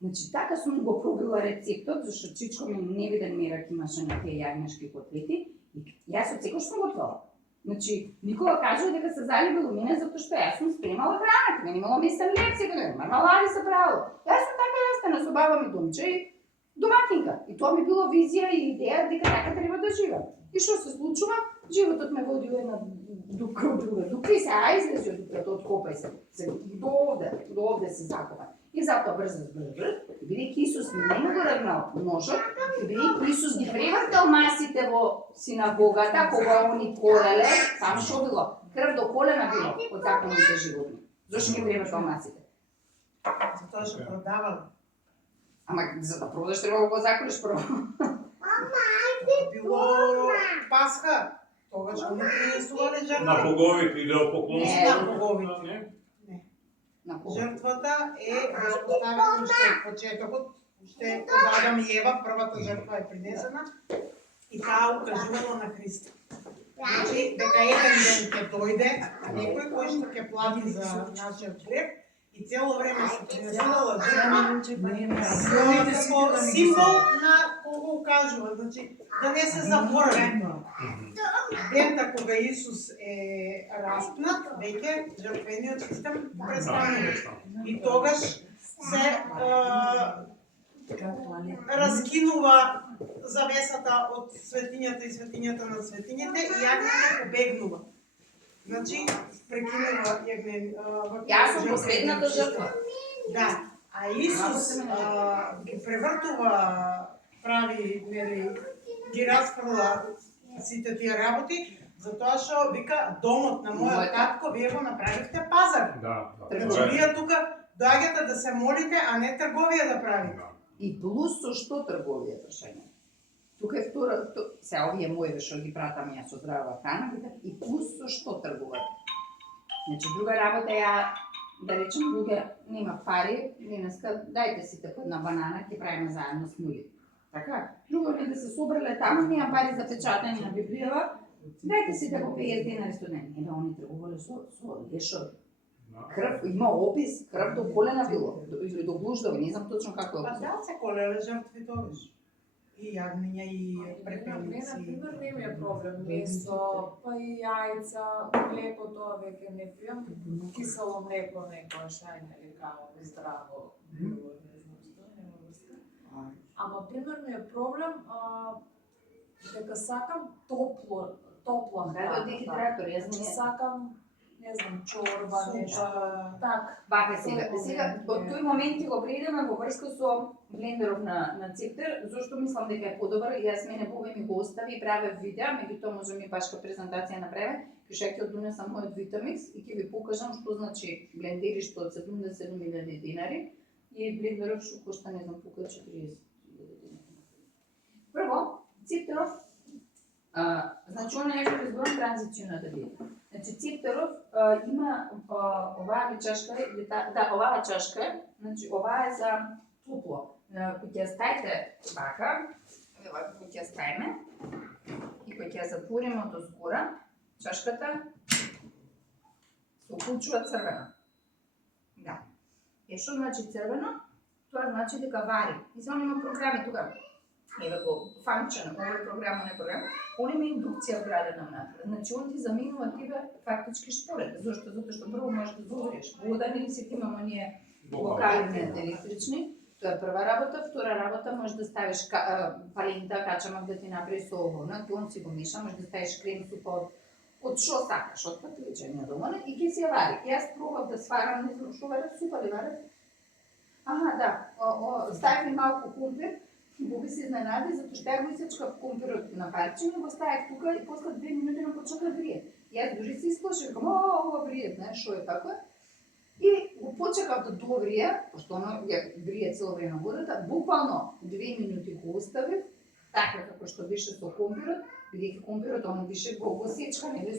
Значи, така сум го пробила рецептот, зашто чичко ми не виден мерак имаше на тие јагнешки котлети. И јас од секој сум готвала. Значи, Никола кажува дека се залюбил у мене затоа што јас сум спремала храна, кога имала месен леп, сега мармалади се правило. Јас сум така јастена со баба ми домче и домакинка. И тоа ми било визија и идеја дека така треба да живеам. И што се случува? Животот ме води у една дупка од друга дупка и се излези од дупката, откопај се. До овде се закопа. И затоа брзо, бидејќи Исус не му го ргнал ножот, и бидејќи Исус ги превртел масите во синагогата, кога они колеле, таму што било? Крв до колена било од законите животни. Зошто ги превртел масите? Затоа што продавал. Ама за да продаш треба да го заколиш прво. Било Пасха. Тогаш они принесувале жртва. На боговите и да поклонство. Не на боговите. На кого? Жртвата е воспоставена уште од почетокот, уште од Адам и Ева, првата жртва е принесена и таа укажувала на Христа. Значи, дека еден ден ќе дојде некој кој што ќе плати за нашиот грех и цело време се принесувала жртва како символ на кого укажува, значи да не се заборави. Дента кога Исус е распнат, веќе жртвениот систем престанува. И тогаш се раскинува завесата од светињата и светињата на светињите и јагнето побегнува. Значи, прекинува јагнен. Јас сум последната жртва. Да, а Исус ги превртува, прави, нели, ги расфрла сите тие работи, затоа што вика домот на мојот татко вие го направивте пазар. Да, Значи вие тука доаѓате да се молите, а не трговија да правите. И плюс со што трговија прашање. Тука е втора, се овие мои што ги пратам јас со здрава храна, и плюс со што тргуваат. Значи друга работа ја да речем луѓе нема пари, денеска дајте сите по една банана ќе правиме заедно смули. Така? Друго не да се собрале таму, нема пари за печатање на Библијава, дайте сите по 50 денари студент. Не да они тргувале со лешови. Крв, има опис, крв до колена било, или до глуждови, не знам точно како е Па опис. да, се колеле жртви тогаш. И јагниња и Мене, препелици. например, не ми е проблем месо, па и јајца, млеко тоа веќе не пијам, кисело млеко некојаш, нели као здраво, било, не знам што, нема врска. Ама, пример, ми е проблем дека сакам топла Да, храна. дехидратор, јас Значи, не... сакам, не знам, чорба, нешто. Супа. Так. Бака сега, од тој момент ќе го предаме во врска со блендеров на цептер, зашто мислам дека е подобар, јас мене Бога ми го остави, правев видеа, меѓутоа може ми башка презентација направи, ќе донесам мојот Vitamix и ќе ви покажам што значи блендери што од 77.000 динари и блендеров што кошта, не знам, тука 40.000 динари. Прво, цептеров, значи она нешто да зборам транзиционата диета. Значи цептеров има оваа чашка, да, оваа чашка, значи оваа е за топло. Кој ќе ставите вака, кој ќе ставиме и кој ќе затвориме од озгора, чашката се уклучува црвена. Да. Е што значи црвено? Тоа значи дека вари. И само има програми тука. Еве го функшн, овој програм, не програм, он има индукција вградена внатре. Значи он ти заменува тебе фактички шпоред. Зошто? Затоа што прво можеш да зогрееш вода, или си ти имаме оние бокали електрични. Тоа е прва работа. Втора работа, можеш да ставиш палента, качамак да ти направи со овона, ти он си го меша, можеш да ставиш крем супа од што сакаш, од патличање доволен и ќе си ја вари. Јас пробав да сварам, не знам што варев, супа ли варев? Аха, да, ставив малку кумпир, Боби се изненади, затоа што ја го исечкав кумпирот на парчиња, го ставив тука и после 2 минути на почна да врие. Јас дури се исклашив, ова врие, знаеш што е така? И го почекав да доврие, пошто оно ја врие цело време водата, буквално 2 минути го оставив, така како што беше со кумпирот, бидејќи кумпирот оно беше го сечка, нели,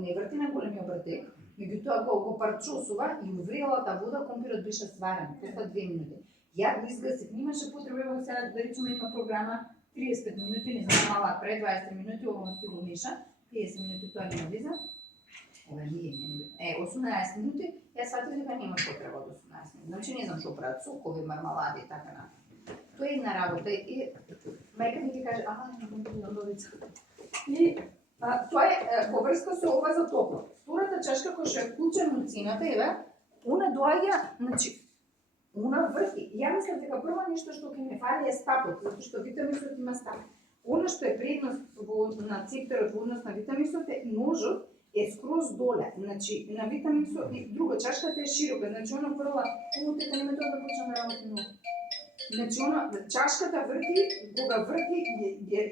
не врти на големи обртек, меѓутоа го парчосува и увриелата вода кумпирот беше сварен, после 2 минути. Ја го изгасив, немаше потреба во сега да речеме има програма 35 минути, не знам мала пред 20 минути, ова ти го меша, 50 минути тоа не влиза. Ова не е 18 минути, јас сватив дека нема потреба од 18 минути. Значи не знам што прават, сокови, мармалади и така натаму. Тоа е една работа и мајка ми ќе каже, не можам да добица. И тоа е во врска со ова за топло. Втората чашка која што е вклучена од цината, еве, она доаѓа, значи она врти. Ја мислам дека прво нешто што ќе ме фали е стапот, затоа што витаминсот има стап. Она што е предност на цептерот во однос на витаминсот е ножот е скроз доле. Значи на витаминсот и друга чашката е широка, значи она фрла, тека нема тоа да почнам да работам многу. Значи она чашката врти, кога врти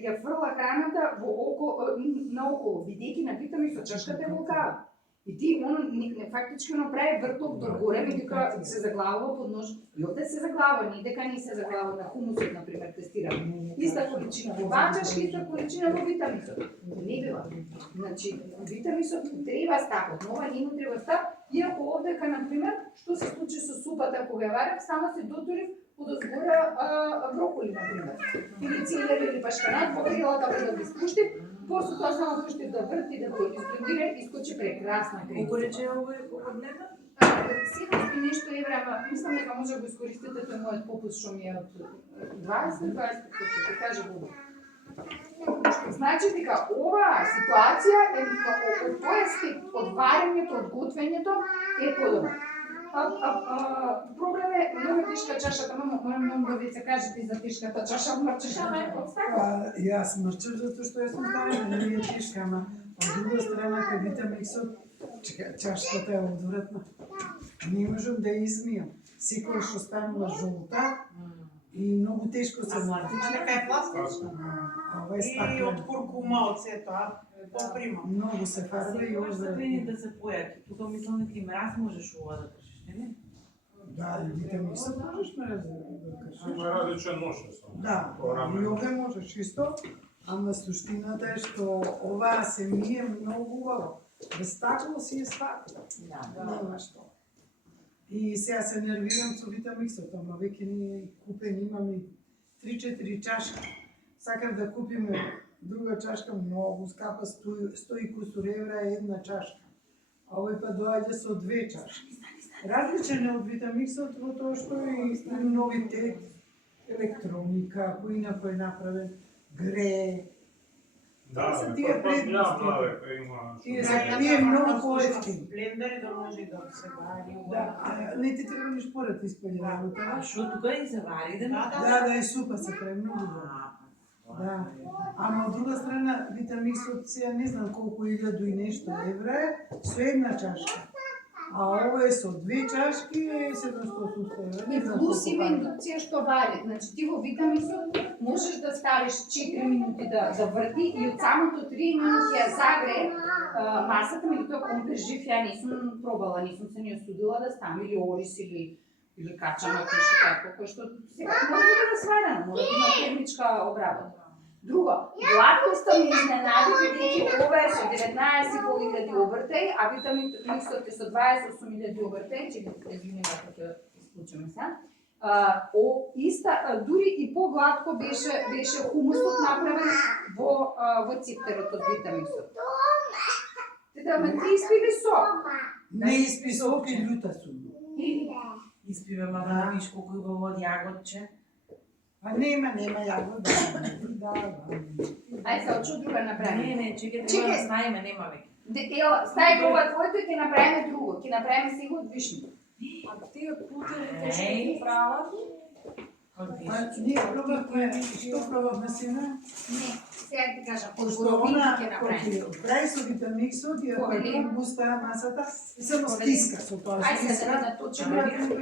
ја фрла храната во наоколу, бидејќи на витаминсот чашката е волкава. И ти, фактички прави врток до горе, меѓутоа се заглавува под нож. И овде се заглавува, не дека не се заглавува на хумусот, например, тестирам. Иста количина во бачашки, иста количина во витаминсот. Не бива. Значи, витаминсот треба стапот, но ова не му треба стап. Иако овдека, например, што се случи со супата кога ја варев, само се дотурив подозгора броколи, например. Или цилер, или пашканат, погрелата вода да спуштив, после тоа само пуштив да врти, да го изблендира и искочи прекрасна крема. Колку рече овој поподневна? 700 нешто евра, ама мислам дека може да го искористите тој мојот попуст што ми е од 20, ќе каже Бог. Значи дека оваа ситуација е од тој аспект, од варењето, од готвењето е подобра. Проблем е многу тешка чашата, морам да ви се кажете за тешката чаша, мрчешаме од стакло. Јас мрчам затоа што јас сум старена, не ми е тешка, ама од друга страна кај Витамиксот чашката е одвратна. Не можам да ја измијам. Секој што станува жолта и многу тешко се мрти. Нека е пластична. Ова е И стаклена. од куркума, од се тоа, поприма. Многу се фарба и Секогаш одвратна. стаклените се појаки. Тука мислам дека и мраз можеш ова да кршиш, не? Да, и Витамиксот можеш да кажеш. Има различен ношен само. Да, По-рано. и овде можеш исто, ама суштината е што ова се мие многу убаво. Без стакло си е стакло. Да. Нема што. И сега се нервирам со Витамиксот, ама веќе ни купени, имаме 3-4 чашки. Сакам да купиме друга чашка, многу скапа, 100 и кусур евра е една чашка. А овој па доаѓа со 2 чашки. Различен е од Витамиксот во тоа што и новите електроника, кој на кој направен, гре. Да, Се тоа тие ја предности. знам дека има. Тие што- се тие многу поевтини. Блендери да може да се вари. Да, а не ти треба ни шпоред испаѓа А работа. што тука и се вари да? Да, да, и супа се прави многу добро. Да. Ама од друга страна, Витамиксот сега не знам колку 1000 и нешто евра е, со една чашка. А ова е со 2 чашки е 700 евра. Не И знам плюс колку има пари. индукција што вари. Значи ти во Витамиксот можеш да ставиш 4 минути да врти и од самото 3 минути ја загре масата, меѓутоа компир жив ја не сум пробала, не сум се ни осудила да ставам или орис или качано куши како кој што сега мора да биде сварено, мора да има термичка обработка. Друго, гладкоста ми изненади бидејќи ова е со 19.500 обртај, а Витамиксот е со 28.000 обртај, че ги извинува ако ќе исклучиме сега. Дури и погладко беше хумусот направен во циптерот од Витамиксот. Да, ма ти испиви сок. Не испи сок и љута сум. Испиве мама да виш колку убаво од јаготче. А нема јагода. Да, да. Ајде се очу друга направиме. Не, чекај, Чекај. треба да ставиме, нема веќе. Стај ова твоето и ќе направиме друго. Ќе направиме сега од вишни. А тие путевите што Еј. ги прават, Од Па, виш. ние пробавме, што пробавме сина? Не, сега ти кажам, од Пошто боровинки она, ќе направиме. кој прави со Витамиксот, ја Повели. пуста масата и само Повели. стиска со тоа. Ајде се стиска. да наточиме.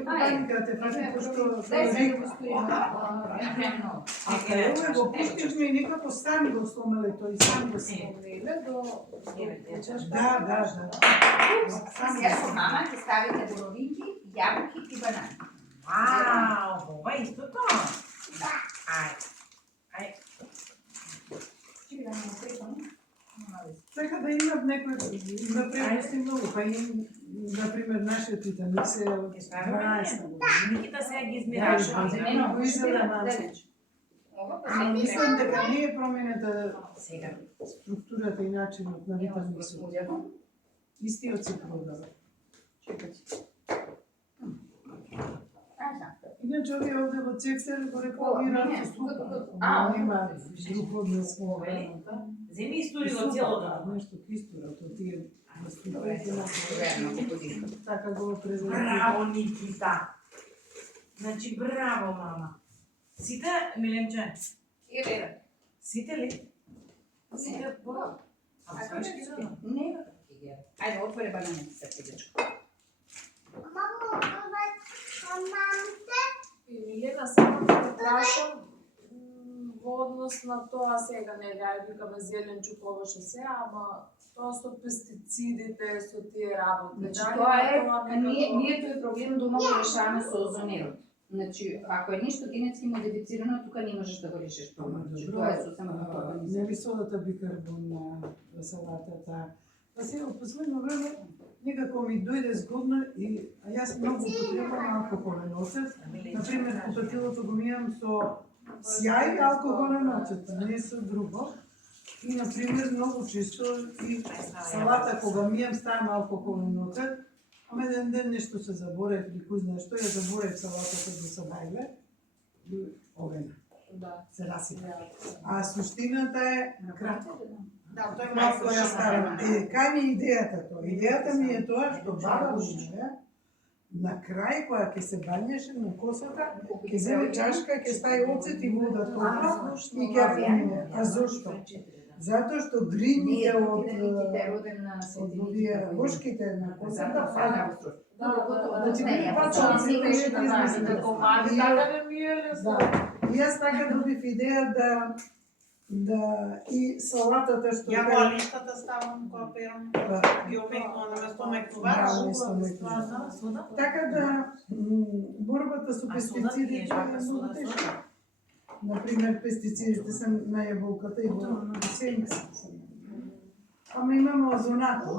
Паника те фати, пошто Дај се вик- го стоиме. Направиме ново. А кај овој го пуштивме и некако сами го сломеле тој и сам го сломеле. помнеле до Да, да, да. Сега со мама ќе ставите боровинки, јабуки и банани. Вау, ова е истото? Ај. Ај. Чекај да не преконе. Сека да имат некој да предности многу, па им, например, нашиот Витамикс е од Ќе ставиме 12 ли? година. Никита сега ги Да, измирачува. да. Ено, Кој изгледа мама? Ова па А мислам дека не е променета Сега. структурата и начинот на Витамиксот. Истиот се продава. Иначе овие овде во Цептер го рекламираат не, со супа. а, Нема друг однос во Овели? храната. Земи истори И го супа, целото. нешто кистура, тоа тие Добре. наступите. Така го презентира. Браво, Никита. Значи, браво, мама. Сите, Миленче, Еве, сите ли? Сите по... А свашки за? не, ајде отвори бананите се педичко. И Милена, само да те прашам во однос на тоа сега не ја викаме зеленчук ова што се, ама тоа со пестицидите, со тие работи. Значи Дали тоа на е, некако- ние тој проблем дома го решаваме со озонерот. Значи, ако е нешто генетски модифицирано, тука не можеш да го решиш проблем. Значи, тоа е сосема готова. Не ли содата бикарбон на салатата. Па сега, во последно време, некако ми дојде згодно и а јас многу потребувам алкохолен оцет. Например, купатилото го мијам со сјај алкохолен оцет, не со друго. И, например, многу често и салата кога мијам ставам алкохолен оцет, ама еден ден нешто се заборев или кој знае што, ја заборев салатата до сабајле и овена Да. се расипа. А суштината е кратко. Да, тој Малко малку ја ставам. Кај ми е идејата тоа? Идејата ми е тоа што баба ми е на крај кога ќе се бањеше на косата, ќе земе чашка, ќе стави оцет и вода топла и ќе ја помине. А зошто? Затоа што грините од овие вошките на косата паѓаат. Значи, ми пачам беше да знаете комади, така не ми е лесно. Да. И јас така добив идеја да и салатата што Ја во листата ставам кога перам, ги омекнувам на место омекнуваш. Така да борбата со пестицидите е многу тешка. Например, пестицидите се на јаболката и во сенка. Ама имаме озонатор.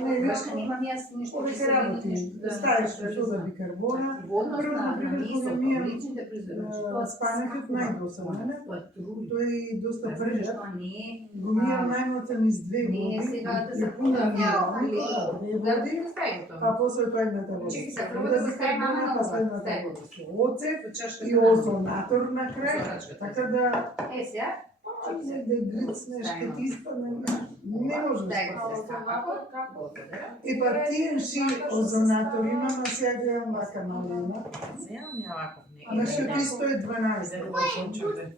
Не, Башка немам јас ништо Ова да ќе се работи. нешто Ставиш сода бикарбона. Водност Прво, на например, нисо, кога ми личните производачи. спанекот најдосаден. Тоа е труд. Тој е доста Знаеш прежат. што не Го мијам најмалку низ 2 не е води. сега да се препунам подавја води, или 2 да води, го стави тоа. па после тоа едната вода. Чекай се, прво да го стави мама на па следната стави. вода со оцет Чашка и озонатор на крај. Така да Е, сега, да грицнеш ке ти испадне, не може да дай испадне. го се како, И па TNC озонатор имам, а сега гледам вака малина. Земам ја ваков Значи од исто е 12.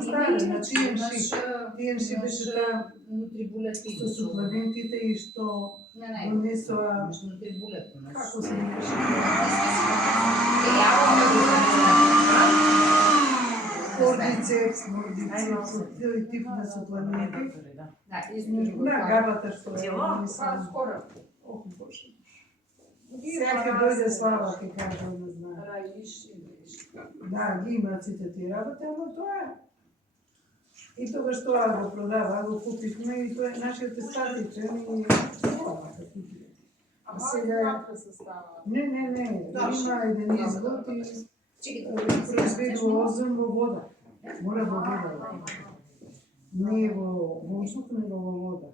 Старе, на TNC беше таа нутрибулети со суплементите и што Не, не, донесоа нутрибулет. како се викаше. Кордицепс, мордицепс, тој тип на суплементи. Да, измеѓу На габата што е. Цело? мислам. скоро. Ох, Боже. Сега ќе дојде Слава, ќе каже, не знае. Раиши. Да, ги има сите тие работи, ама тоа е. И тогаш тоа го продава, го купивме и тоа е нашите статичен и А сега е- како се става? Не, има еден изгод и произведува озон во вода. Мора во вода. Не е во воздух, него во вода.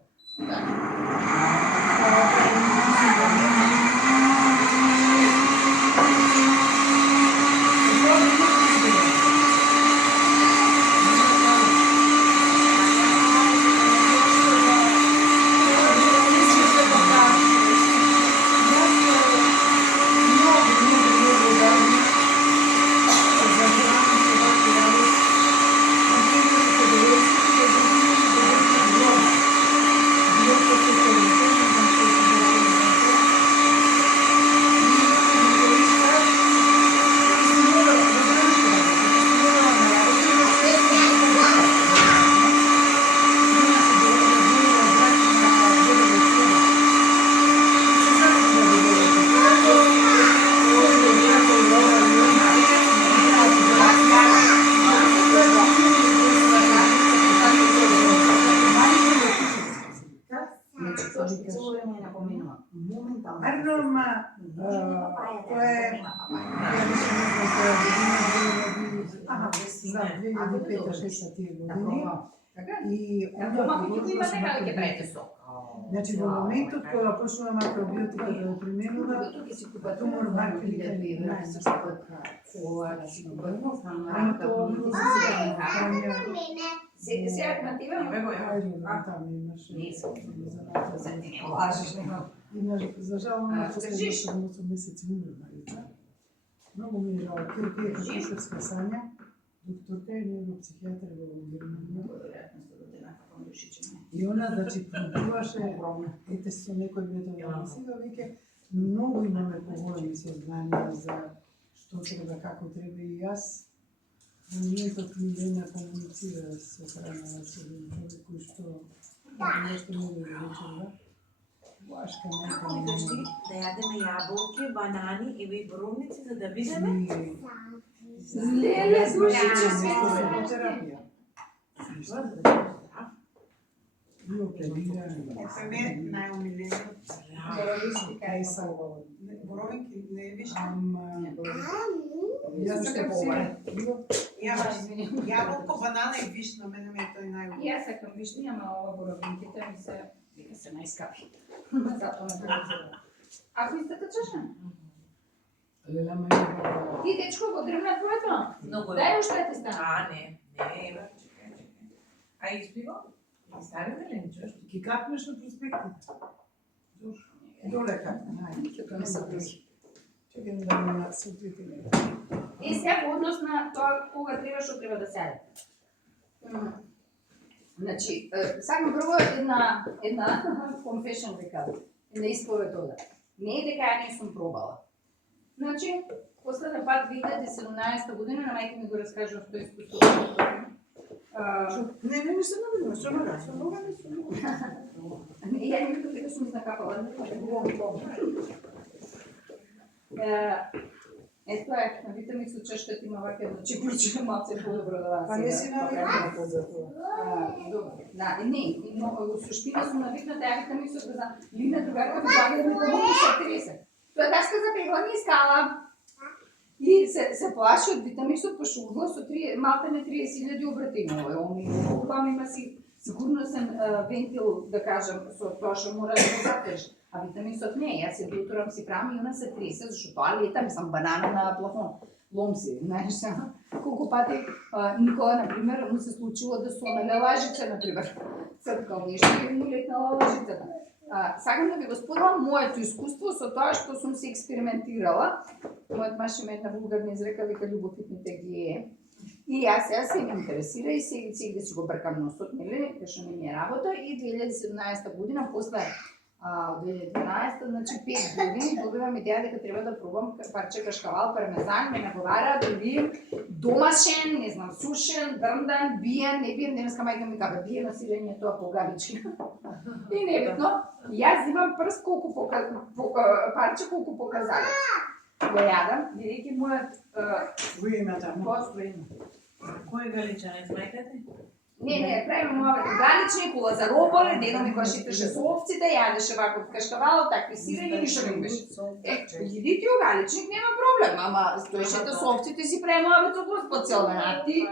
Арно, тоа е... Аха, знам, 2005-2006 тие години. И Значи во моментот кога почнува макробиотика да го применува, тумор маркерите за жал на последните 8 месеци умрна. Многу ми е жал, Кирка е катушевска Сања, докторка е невропсихијатар во Германија. И она, значи, пробуваше, ете со некој метод, сега веќе многу имаме поголеми сознанија за што треба, како треба и јас. Моментот ми дена комуницира со храна со човек кој што нешто не да рече, Вашка Кажи да јадеме јаболки, банани и боровници за да видиме. Леле, слушай, че терапија. Ето ме најомилениот. Боровинки не е вишна. Јас сакам си. Јаболко, банана и вишна, мене ме е тој најомилениот. Јас сакам вишни, ама ова боровинките ми се вика се најскапи. Затоа не prezervam. Ако истата чаша? Ти дечко го дрмна твоето? Многу Дај уште ти стана. А, не, ева, чекај. А испиво? Стави да ли не чуеш? Ки капнеш на проспектите. Долека. Ајде, Тоа не се други. чекам да ми сутрите. И сега во однос на тоа кога треба, што треба да седе. Значи, сакам прво една confession дека, една исповед овде. Не е дека ја не сум пробала. Значи, последен пат 2017 година на мајка ми го раскажував тој искуство. Не се навидно, со нога. Ја никога дека сум изнакапала. Ето е, на витамин случај што ти има вака едно чипурче, малце по-добро да Па не си навидно за тоа. Добре, да, не, но во суштина сум навикната, ја викам исто да знам, Лина другарка ми баги да ми помогне со 30. Тоа дашка запегла ми искала. И се плаши од витаминсот, па шургла со малте не 30.000 обратинови. Там има си сигурносен вентил, да кажам, со тоа што мора да го затреш. А витаминсот не, јас се доутурам си правам и она се тресе, зашто тоа лета, мислам, банана на плафон. Лом си, знаеш, колку пати Никола, например, му се случило да се омеле лажица, например. Цркал нешто и му летнала лажицата. Сакам да ви го споделам моето искуство со тоа што сум се експериментирала. Мојот маж има една вулгарна изрека, вика љубовитните ги е. И јас сега се ме интересира и сега да си го бркам носот, нели, што не ми е работа. И 2017 година, после 2012, значи 5 години, добивам идеја дека треба да пробам парче кашкавал, пармезан, ме наговара да видим домашен, не знам, сушен, дрмдан, биен, не биен, денеска мајка ми каде, биено сирење тоа по галички. И небитно, јас имам прст колку парче колку показалец. Го јадам, бидејќи мојот Во името. Господин. Кој галичанец мајката? Не, правиме мојот галични, кула за роболе, дедо ми кој шиташе со овците, јадеше ваков кашкавал, такви сирења, ништо не беше. Идите у галичник, нема проблем, ама стоеше со овците си прави мојот Господ цел ден, а ти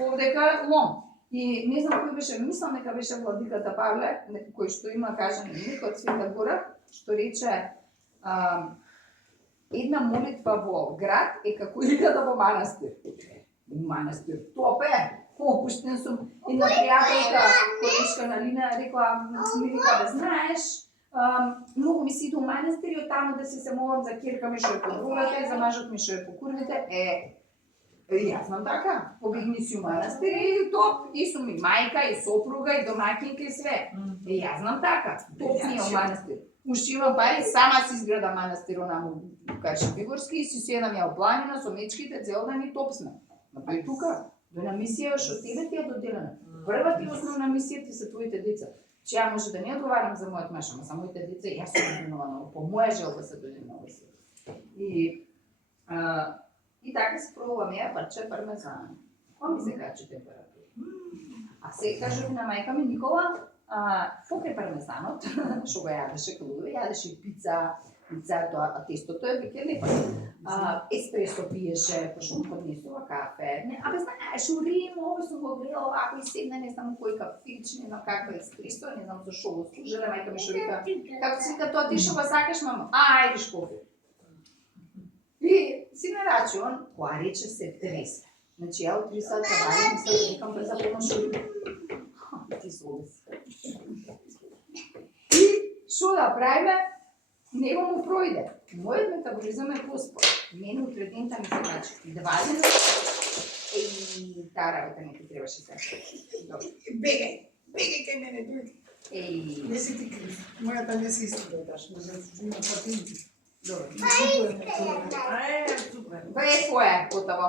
овдека лом. И не знам кој беше, мислам дека беше владиката Павле, кој што има кажан од Света Гора, што рече една молитва во град е како 1000 во манастир. Манастир топе, опуштен сум. Една пријателка, колешка на Лина, рекла, ми вика, знаеш, многу ми си иду у манастир и оттаму да се молам за кирка ми што е по другата, за мажот ми што е по курвите. Јас знам така, побегни си у манастир и топ, и сум и мајка, и сопруга, и домакинка, и све. Јас знам така, топ ми е у манастир. Ушивам пари, сама си изграда манастир онаму Кашпигорски и си седам ја опланина со мечките, цел ден и топ сме. Но тој тука, до една мисија што тебе ти е доделена. Прва ти основна мисија ти се твоите деца. Че ја може да не одговарам за мојот маж, ама за моите деца јас сум винована, по моја желба се доделена овој свет. И така се пробувам ја парче пармезан. Кој ми се качи температура? А се кажу на мајка ми Никола, покрај пармезанот, што го јадеше калудове, јадеше и пица, тоа тестото е веќе лепо. Еспресо пиеше, пошто му поднесува кафе. Абе знаеш, у Рим, ово сум го гледала овако и седна, не знам кој кафич, не знам каква еспресо, не знам зашо го служеле, мајка ми што вика, како си вика тоа ти што го сакаш, мамо? Ајде шкофе. И си на рачун, која рече се тресе. Значи ја од 3 сата вајам, се да викам пред запомношо. Ти солеси. И што да правиме? Него му пројде. Мојот метаболизам е поспор. Мене утре дента ми се качи 2 дена. Еј, таа работа не ти требаше сега. Бегај кај мене, дојди. Еј, Не си ти крив. Мојата не си исто дојдаш, но за има патинки. добро. Супер. Бе, е потаво.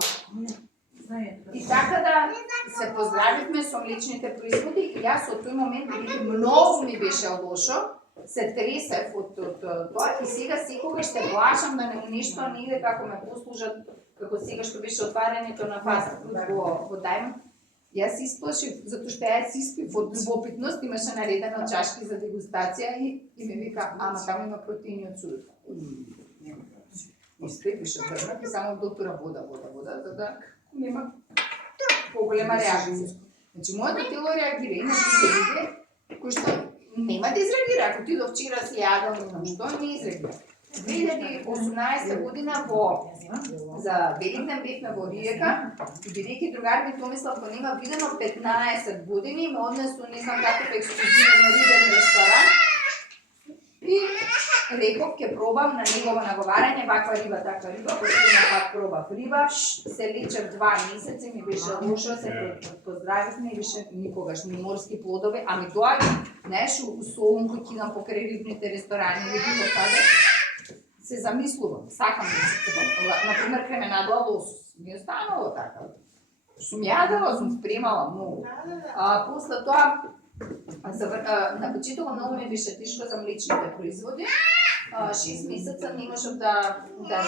И така да се поздравивме со млечните производи и јас од тој момент, бидејќи многу ми беше лошо, се тресев од тоа и сега секогаш се плашам да не нешто не иде како ме послужат, како сега што беше отварањето на фаст фуд во Дајм. Јас се исплашив, затоа што јас испив од любопитност, имаше наредено чашки за дегустација и ми вика, ама таму има протеини од судот. Испив, беше дрнат и само доктора вода, за да нема поголема реакција. Значи, моето тело реагира, иначе се луѓе кои што нема да изреагира. Ако ти до вчера си јадал, не знам што, не изреагира. 2018 година за Великден бевме во Риека и бидејќи другар ми Томислав го нема видено 15 години, ме однесу не знам каков ексклузивен рибен ресторан и реков ќе пробам на негово наговарање, ваква риба, таква риба, постојано пак пробав риба, се лечев 2 месеци, ми беше лошо, се поздравивме и беше никогаш ни морски плодови, ами доаѓа, знаеш, у Солунко кидам покрај рибните ресторани, или било каде, се замислувам, сакам да се купам. Например, кременадова лосос, ми е станало така. Сум јадела, сум спремала многу. После тоа, на почетокот многу ми беше тешко за млечните производи. 6 месеца не можев да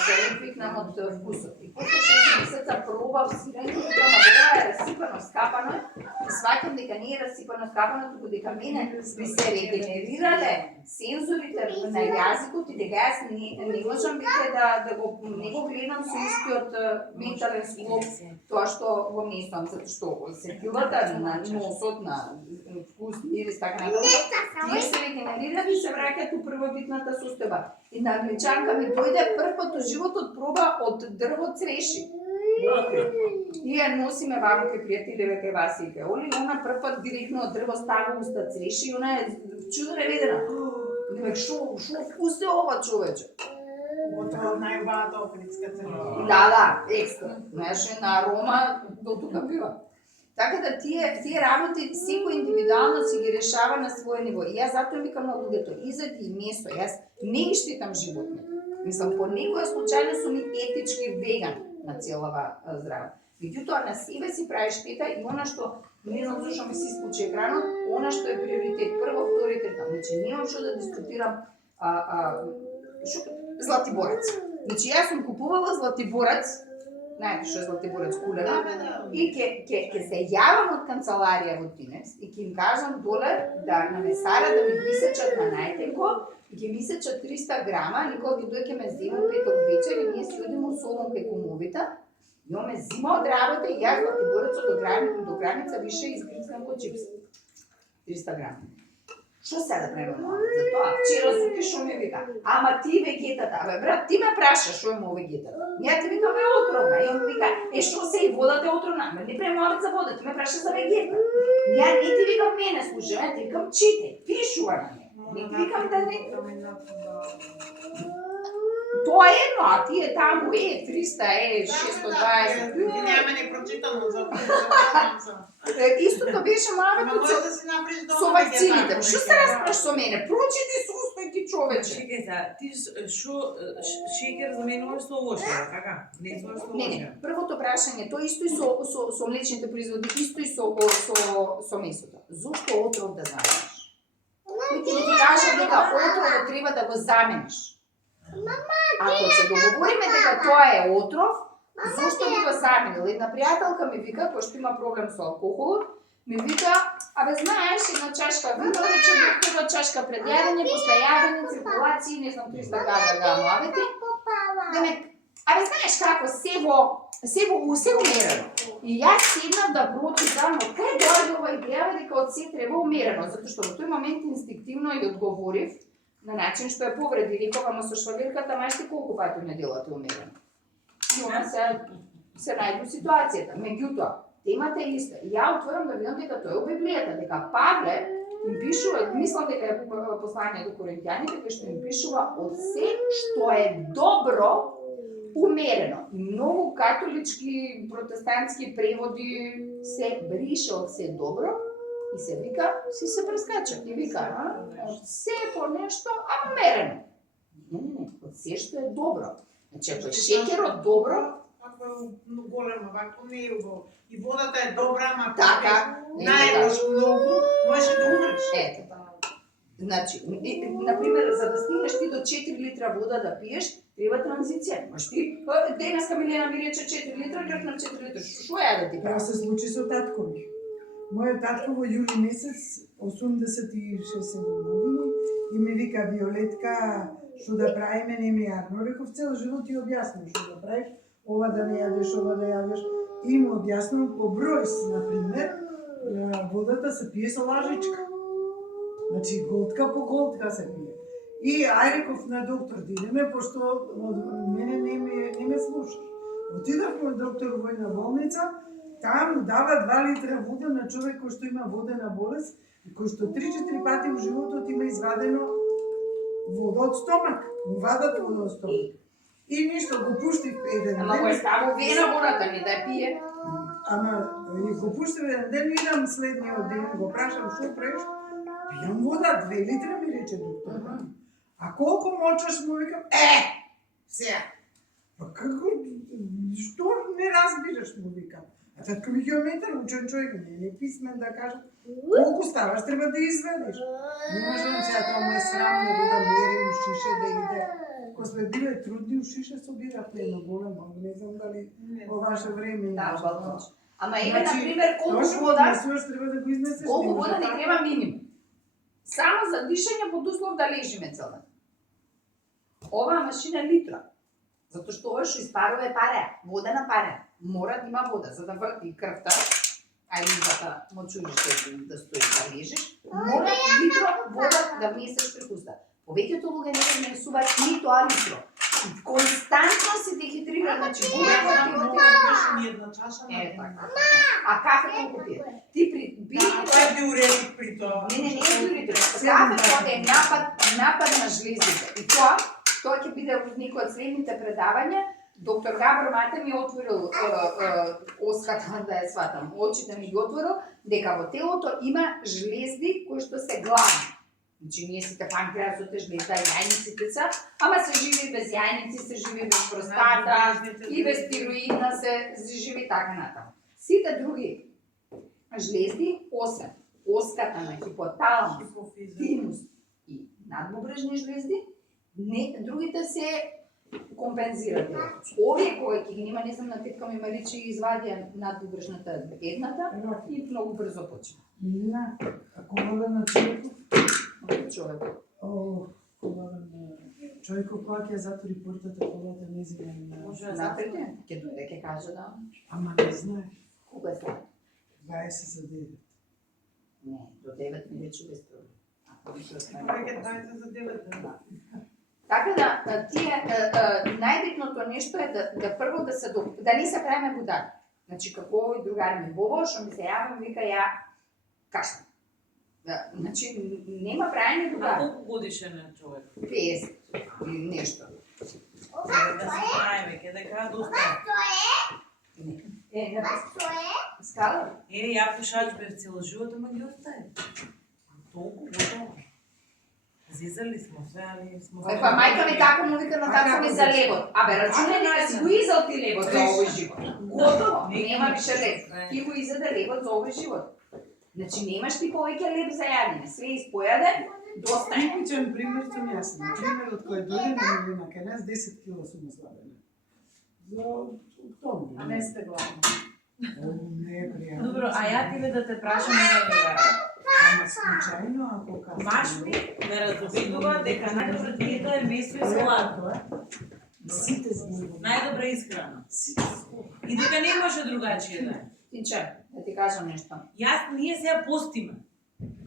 се отвикнам од вкусот. И после 6 месеца пробав сирење, викам, ова е расипано, скапано, и сваќам дека не е расипано, скапано, туку дека мене ми се регенерирале сензорите на јазикот и дека јас не можам веќе да го гледам со истиот ментален склоп тоа што го несам, затоа што сетилата на носот, на вкус, мирис, така натаму, тие се регенерираат и се враќаат у првобитната состојба. И на англичанка ми дојде прв пат во животот проба од дрво цреши. И ја носиме ваму кај пријателиве кај Васи и кај Оли, она прв пат директно од дрво става уста цреши и она е чудно реведена. Демек, шо вкус е ова, човече? Тоа најубавата охридска црна. Да, екстра. Знаеш, на арома до тука бива. Така да тие работи секој индивидуално си ги решава на свој ниво. И јас затоа викам на луѓето, изади и место, јас не ги штитам животни. Мислам, по некоја случајно сум и етички веган на целава здрава. Меѓутоа на себе си прави штета и она што, не знам зашто ми се исклучи екранот, она што е приоритет, прво, втори, трета. Значи, немам што да дискутирам златиборец. Значи, јас сум купувала златиборец, знаете што е златиборец кулена, и ќе се јавам од канцеларија во Тинекс и ќе им кажам доле да на месара да ми висечат на најтенко и ќе висечат 300 грама, никога ги дојке ме зема петок вечер и ние си одиме у Солун кај кумовите, и он ме зима од работа и јас златиборецот до граница више изгрицкам ко чипс. 300 грама. Што се да правим? Затоа, вчера Зуки шо ми вика, ама ти вегетата, брат, ти ме прашаш шо е мо вегетата. Ја ти викам е отровна, и он вика, што се и водата е отровна, не преморат за вода, ти ме прашаш за вегета. Ја не ти викам мене слушам, ја ти викам чите, пишува на мене. Не ти викам да не... Тоа е едно, а ти е таму 300, 620. Ти нема не прочитано за Истото беше мамето може да си направиш дома со вакцините. Што се распраш со мене? Прочити состојки, човече. Чекај сега, ти шо шеќер заменуваш со овошје, така? Не знаеш со овошје. Не, првото прашање, тоа исто и со млечните производи, исто и со месото. Зошто отров да замениш? Кој ти ти кажа дека отровот треба да го замениш? Ако се договориме дека тоа е отров, зошто би го заменил? Една пријателка ми вика, кој што има проблем со алкохолот, ми вика, знаеш, една чашка вино, рече, друга чашка пред јадење, после јадење, циркулација, не знам, 300 кг муавети. Демек, знаеш како, се умерено. И јас седнав да прочитам, од кај доаѓа ова идеја дека од се треба умерено, затоа што во тој момент инстинктивно и одговорив на начин што е повреди, рекова му со швагерката, мајште колку пати ме делате умерено. И она се најде ситуацијата. Меѓутоа, темата е иста. Ја отворам да видам дека тој е во Библијата, дека Павле им пишува, мислам дека е послание до Коринќаните, кај што им пишува од се што е добро умерено. И многу католички, протестантски преводи се брише од се добро и се вика, си се прескача. И вика, од се по нешто, ама умерено. Не, од се што е добро. Значи, ако е шеќерот добро, ако е големо, вако не е убаво. И водата е добра, ама така, најбош многу, можеш да умреш. Ето. Значи, например, за да стигнеш ти до 4 литра вода да пиеш, треба транзиција. Маш ти, денеска Милена ми рече 4 литра, гркнам 4 литра, шо ја да ти Тоа правам? се случи со татко ми. Мојот татко во јули месец, 86 години, и ми вика, Виолетка, што да правиме, не ми јадно. Реков, цел живот ти објаснам што да правиш, ова да не јадеш, ова да јадеш. И му објаснам по број, например, водата се пие со лажичка. Значи, голтка по голтка се пие. И ај реков на доктор да идеме, пошто мене не ме слуша. Отидовме од доктор во една болница, там дава 2 литра вода на човек кој што има водена болест и кој што 3-4 пати во животот има извадено вода од стомак, му вадат вода од стомак. И ништо, го пуштив еден Ама ден. кој ставо вена водата не да ја пие. Ама и го пуштив еден ден, идам следниот ден, го прашам што преш? Пијам вода, 2 литра ми рече доктор. А колку мочаш, му викам, сега. Па како, што не разбираш, му викам. А татко ми геометар, учен човек, не е писмен да каже, колку ставаш, треба да извадиш. Не можам сега, тоа му е срам да мерим шише, да иде. Ко сме биле трудни, у шише собирахме едно големо, не знам дали во ваше време Да, имаше балкон. тоа. Ама еве, Значи, например, колку Точно вода, однесуваш, треба да го изнесеш. колку може вода не така. треба минимум. Само за дишање под услов да лежиме цел ден. Оваа машина е литра. Затоа што ова што испарува е паре, водена паре. Мора да има вода за да врти крвта, а лизата мочуриште да стои да лежиш, мора литро вода да внесеш преку уста. Повеќето луѓе не го внесуваат ни тоа литро. Константно се дехидрираат, значи вода Многу пијат. беше ни една чаша на ден. така. А кафе колку пие? Ти при Тоа е диуретик при тоа. Не е диуретик. Кафето е напад на жлезите. И тоа ќе биде во некој од следните предавања. Доктор Габор Мате ми отворил оската да ја сватам, очите ми ги отворил, дека во телото има жлезди кои што се главни. Значи, ние сите панкреасот е жлезда, јајниците се, ама се живи без јајници, се живи без простата, и без тироидна се живи така натаму. Сите други жлезди, освен оската на хипоталамус, тимус и надбубрежни жлезди, другите се компензираат. Овие кои ќе ги нема, не знам, на тетка ми Маричи извадија надбубрежната едната и многу брзо почна. Мина, ако вода на човеков, Човек. Колада на човеков кога ќе затвори портата, колада не знае. Напрете, ќе дојде, ќе каже да. Ама не знае. Кога е сега? 20 за 9. Не, до 9 ми вече без проблем. Ако више Веќе 20 за 9 дена. Така да, тие, најбитното нешто е да прво да не се правиме будали. Значи, како овој другари ми Бово, што ми се јавам, вика ја кашна. Значи, нема правење А будали. колку годишен е човек? 50 или нешто. Да се прави, ќе да кажа доста. Скала? Ја пушач бев цел живот, ама ги остави. Толку година. Зизали смо се, али смо... Па мајка ми така му вика на татко ми за левот. Абе, рачунај дека си го изел ти левот за овој живот. Готово, нема више лев. Ти го изеде левот за овој живот. Значи немаш ти повеќе лев за јадење, све испојаде, доста е. Типичен пример сум јас. Пример од кој дојде на Милина кај нас 10 кила сум ослабена. За октомври. А не сте главно. Не е пријатно. Добро, а ја тебе да те прашам една. Ама случајно, ако кажа. Маш ми ме разобидува дека најдобра диета е месо и салата. Сите сме. Најдобра исхрана. Сите сме. И дека не може другачие да е. Тинче, да ти кажам нешто. Ние сега постиме.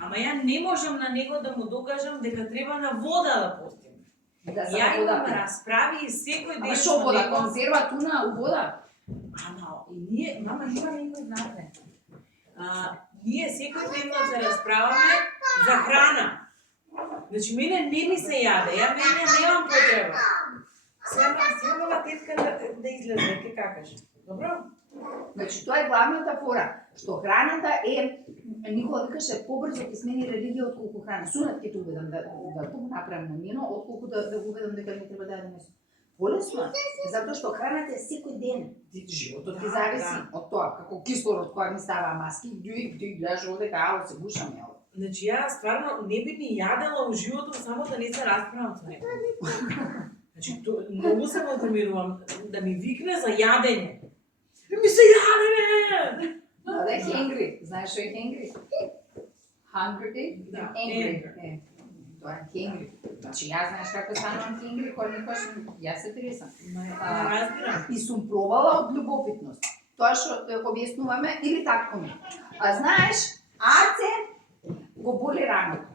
Ама ја не можам на него да му докажам дека треба на вода да постиме. Да се Ја вода имам пие. расправи и секој Ама ден шо со вода, него. конзерва туна у вода? Ама, и ние, мама, има некој знате. Ние секој ден се расправаме за храна. Значи, мене не ми се јаде, ја мене немам потреба. Сега тетка да излезе, ке какаш. Добро? Значи, тоа е главната фора, што храната е, Никола викаше, побрзо ќе смени религија отколку храна. Сунат ќе те убедам да го направам на нено, отколку да го убедам дека не треба да јадеме месо. Полесно е, затоа што храната е секој ден. Животот ти зависи од тоа, како кислород која ми става маски, ти гледаш овде ало се гушам јао. Значи, ја стварно не би ни јадела у животот само да не се расправам со него. Значи, многу се возбудувам да ми викне за јадење. Ми се јадеме! Да е хенгри, знаеш што е хенгри? Hungry, Да, angry. Тоа е хенгри. Значи, јас знаеш како станувам хенгри, кој никош јас се тресам. Не разбирам. И сум пробала од љубопитност. Тоа што објаснуваме или татко ми. А знаеш, Аце го боли раното.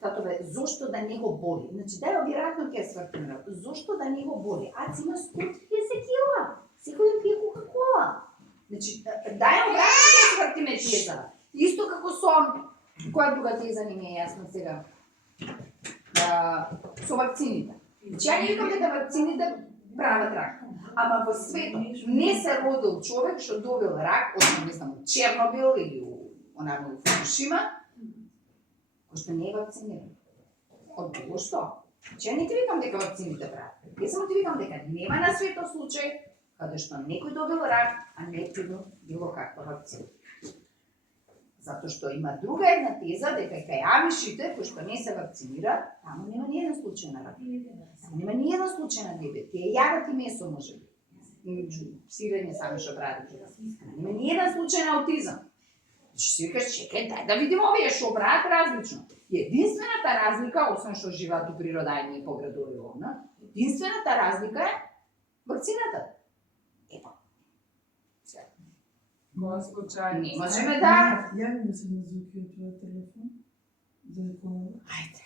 Татове, зошто да не го боли? Значи, дај веројатно ќе свртим работа. Зошто да не го боли? Аце има 130 кила. Секој ден пие Кока-кола. Значи, дај обратно ќе свртиме теза. Исто како со која друга теза не ми е јасно сега. Да, со вакцините. Значи, ја не викам дека вакцините прават рак. Ама во светот не се родил човек што добил рак, од не знам, Чернобил или онаму Фукушима, кој што не е вакциниран. Од било што. Значи, ја не ти викам дека вакцините прават. Ја само ти викам дека нема на светот случај каде што некој добил рак, а не примил било каква вакцина. Затоа што има друга една теза дека кај амишите кои што не се вакцинираат, таму нема ни еден случај на рак. Таму нема ни еден случај на диабет. Тие јадат и месо може би. Сирење сами што прават. Нема ни еден случај на аутизам. Значи си викаш, чекај, дај да видиме овие што прават различно. Единствената разлика, освен што живеат у природа и ние по градови овна, единствената разлика е вакцината. Ето. Која случај? Не можеме да... Јави ми се на звуки од твојот телефон. За некоја. Ајде.